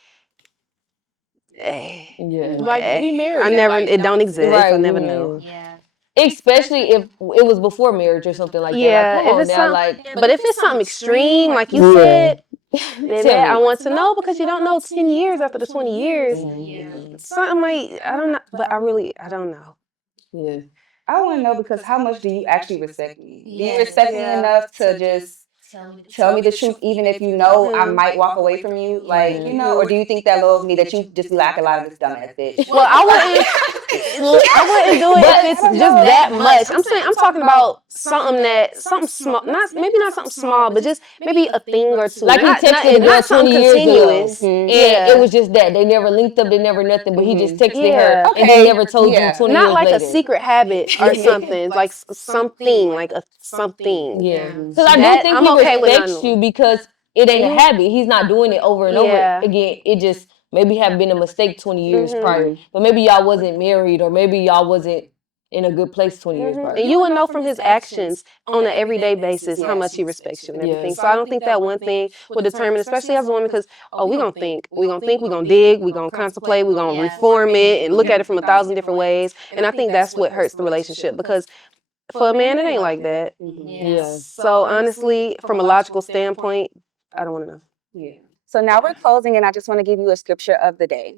Like be married. It don't exist. Right, I never know. Yeah. Especially if it was before marriage or something like that. Yeah, Like, come if on it's now, something, like, but if it's something extreme, like you said, Baby, I want to know because you don't know 10 years after the 20 years. Something might, I don't know, but I don't know. Yeah. I want to know because how much do you actually respect me? Do you respect me enough to just tell me the truth, even if you know I might walk away from you, like, you know, or do you think that low of me that you just be like a lot of this dumbass bitch? Well, I wouldn't do it if it's just that much. I'm talking about something small, maybe not something small, but just maybe a thing or two. Like he texted the girl not 20 something years ago, continuous. and Yeah. it was just that they never linked up, they never nothing, but he just texted her, Yeah. and then never told you 20 Not years like later. a secret habit or something, like something, like a something. Yeah, because I do That think I'm he okay with not respects you knowing. because it ain't a you- habit. He's not doing it over and over Yeah. again. It just maybe have been a mistake 20 years Mhm. prior, but maybe y'all wasn't married, or maybe y'all wasn't in a good place 20 years prior. And you would know from his actions on an everyday basis how much he respects you and everything. So I don't think that one thing would determine, especially as a woman, because we're gonna think, we're gonna dig, we're gonna contemplate, we're gonna reform it and look at it from 1,000 different ways. And I think that's what hurts the relationship, because for a man it ain't like that. Yeah. So honestly, from a logical standpoint, I don't want to know. Yeah. So now we're closing, and I just want to give you a scripture of the day.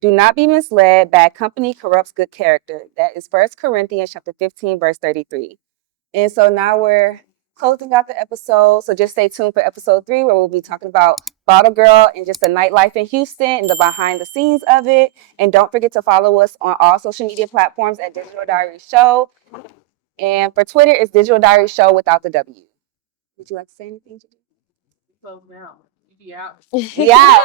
Do not be misled. Bad company corrupts good character. That is 1 Corinthians chapter 15, verse 33. And so now we're closing out the episode. So just stay tuned for episode 3, where we'll be talking about Bottle Girl and just the nightlife in Houston and the behind the scenes of it. And don't forget to follow us on all social media platforms at Digital Diary Show. And for Twitter, it's Digital Diary Show without the W. Would you like to say anything, Gigi? So now, you be out. Yeah.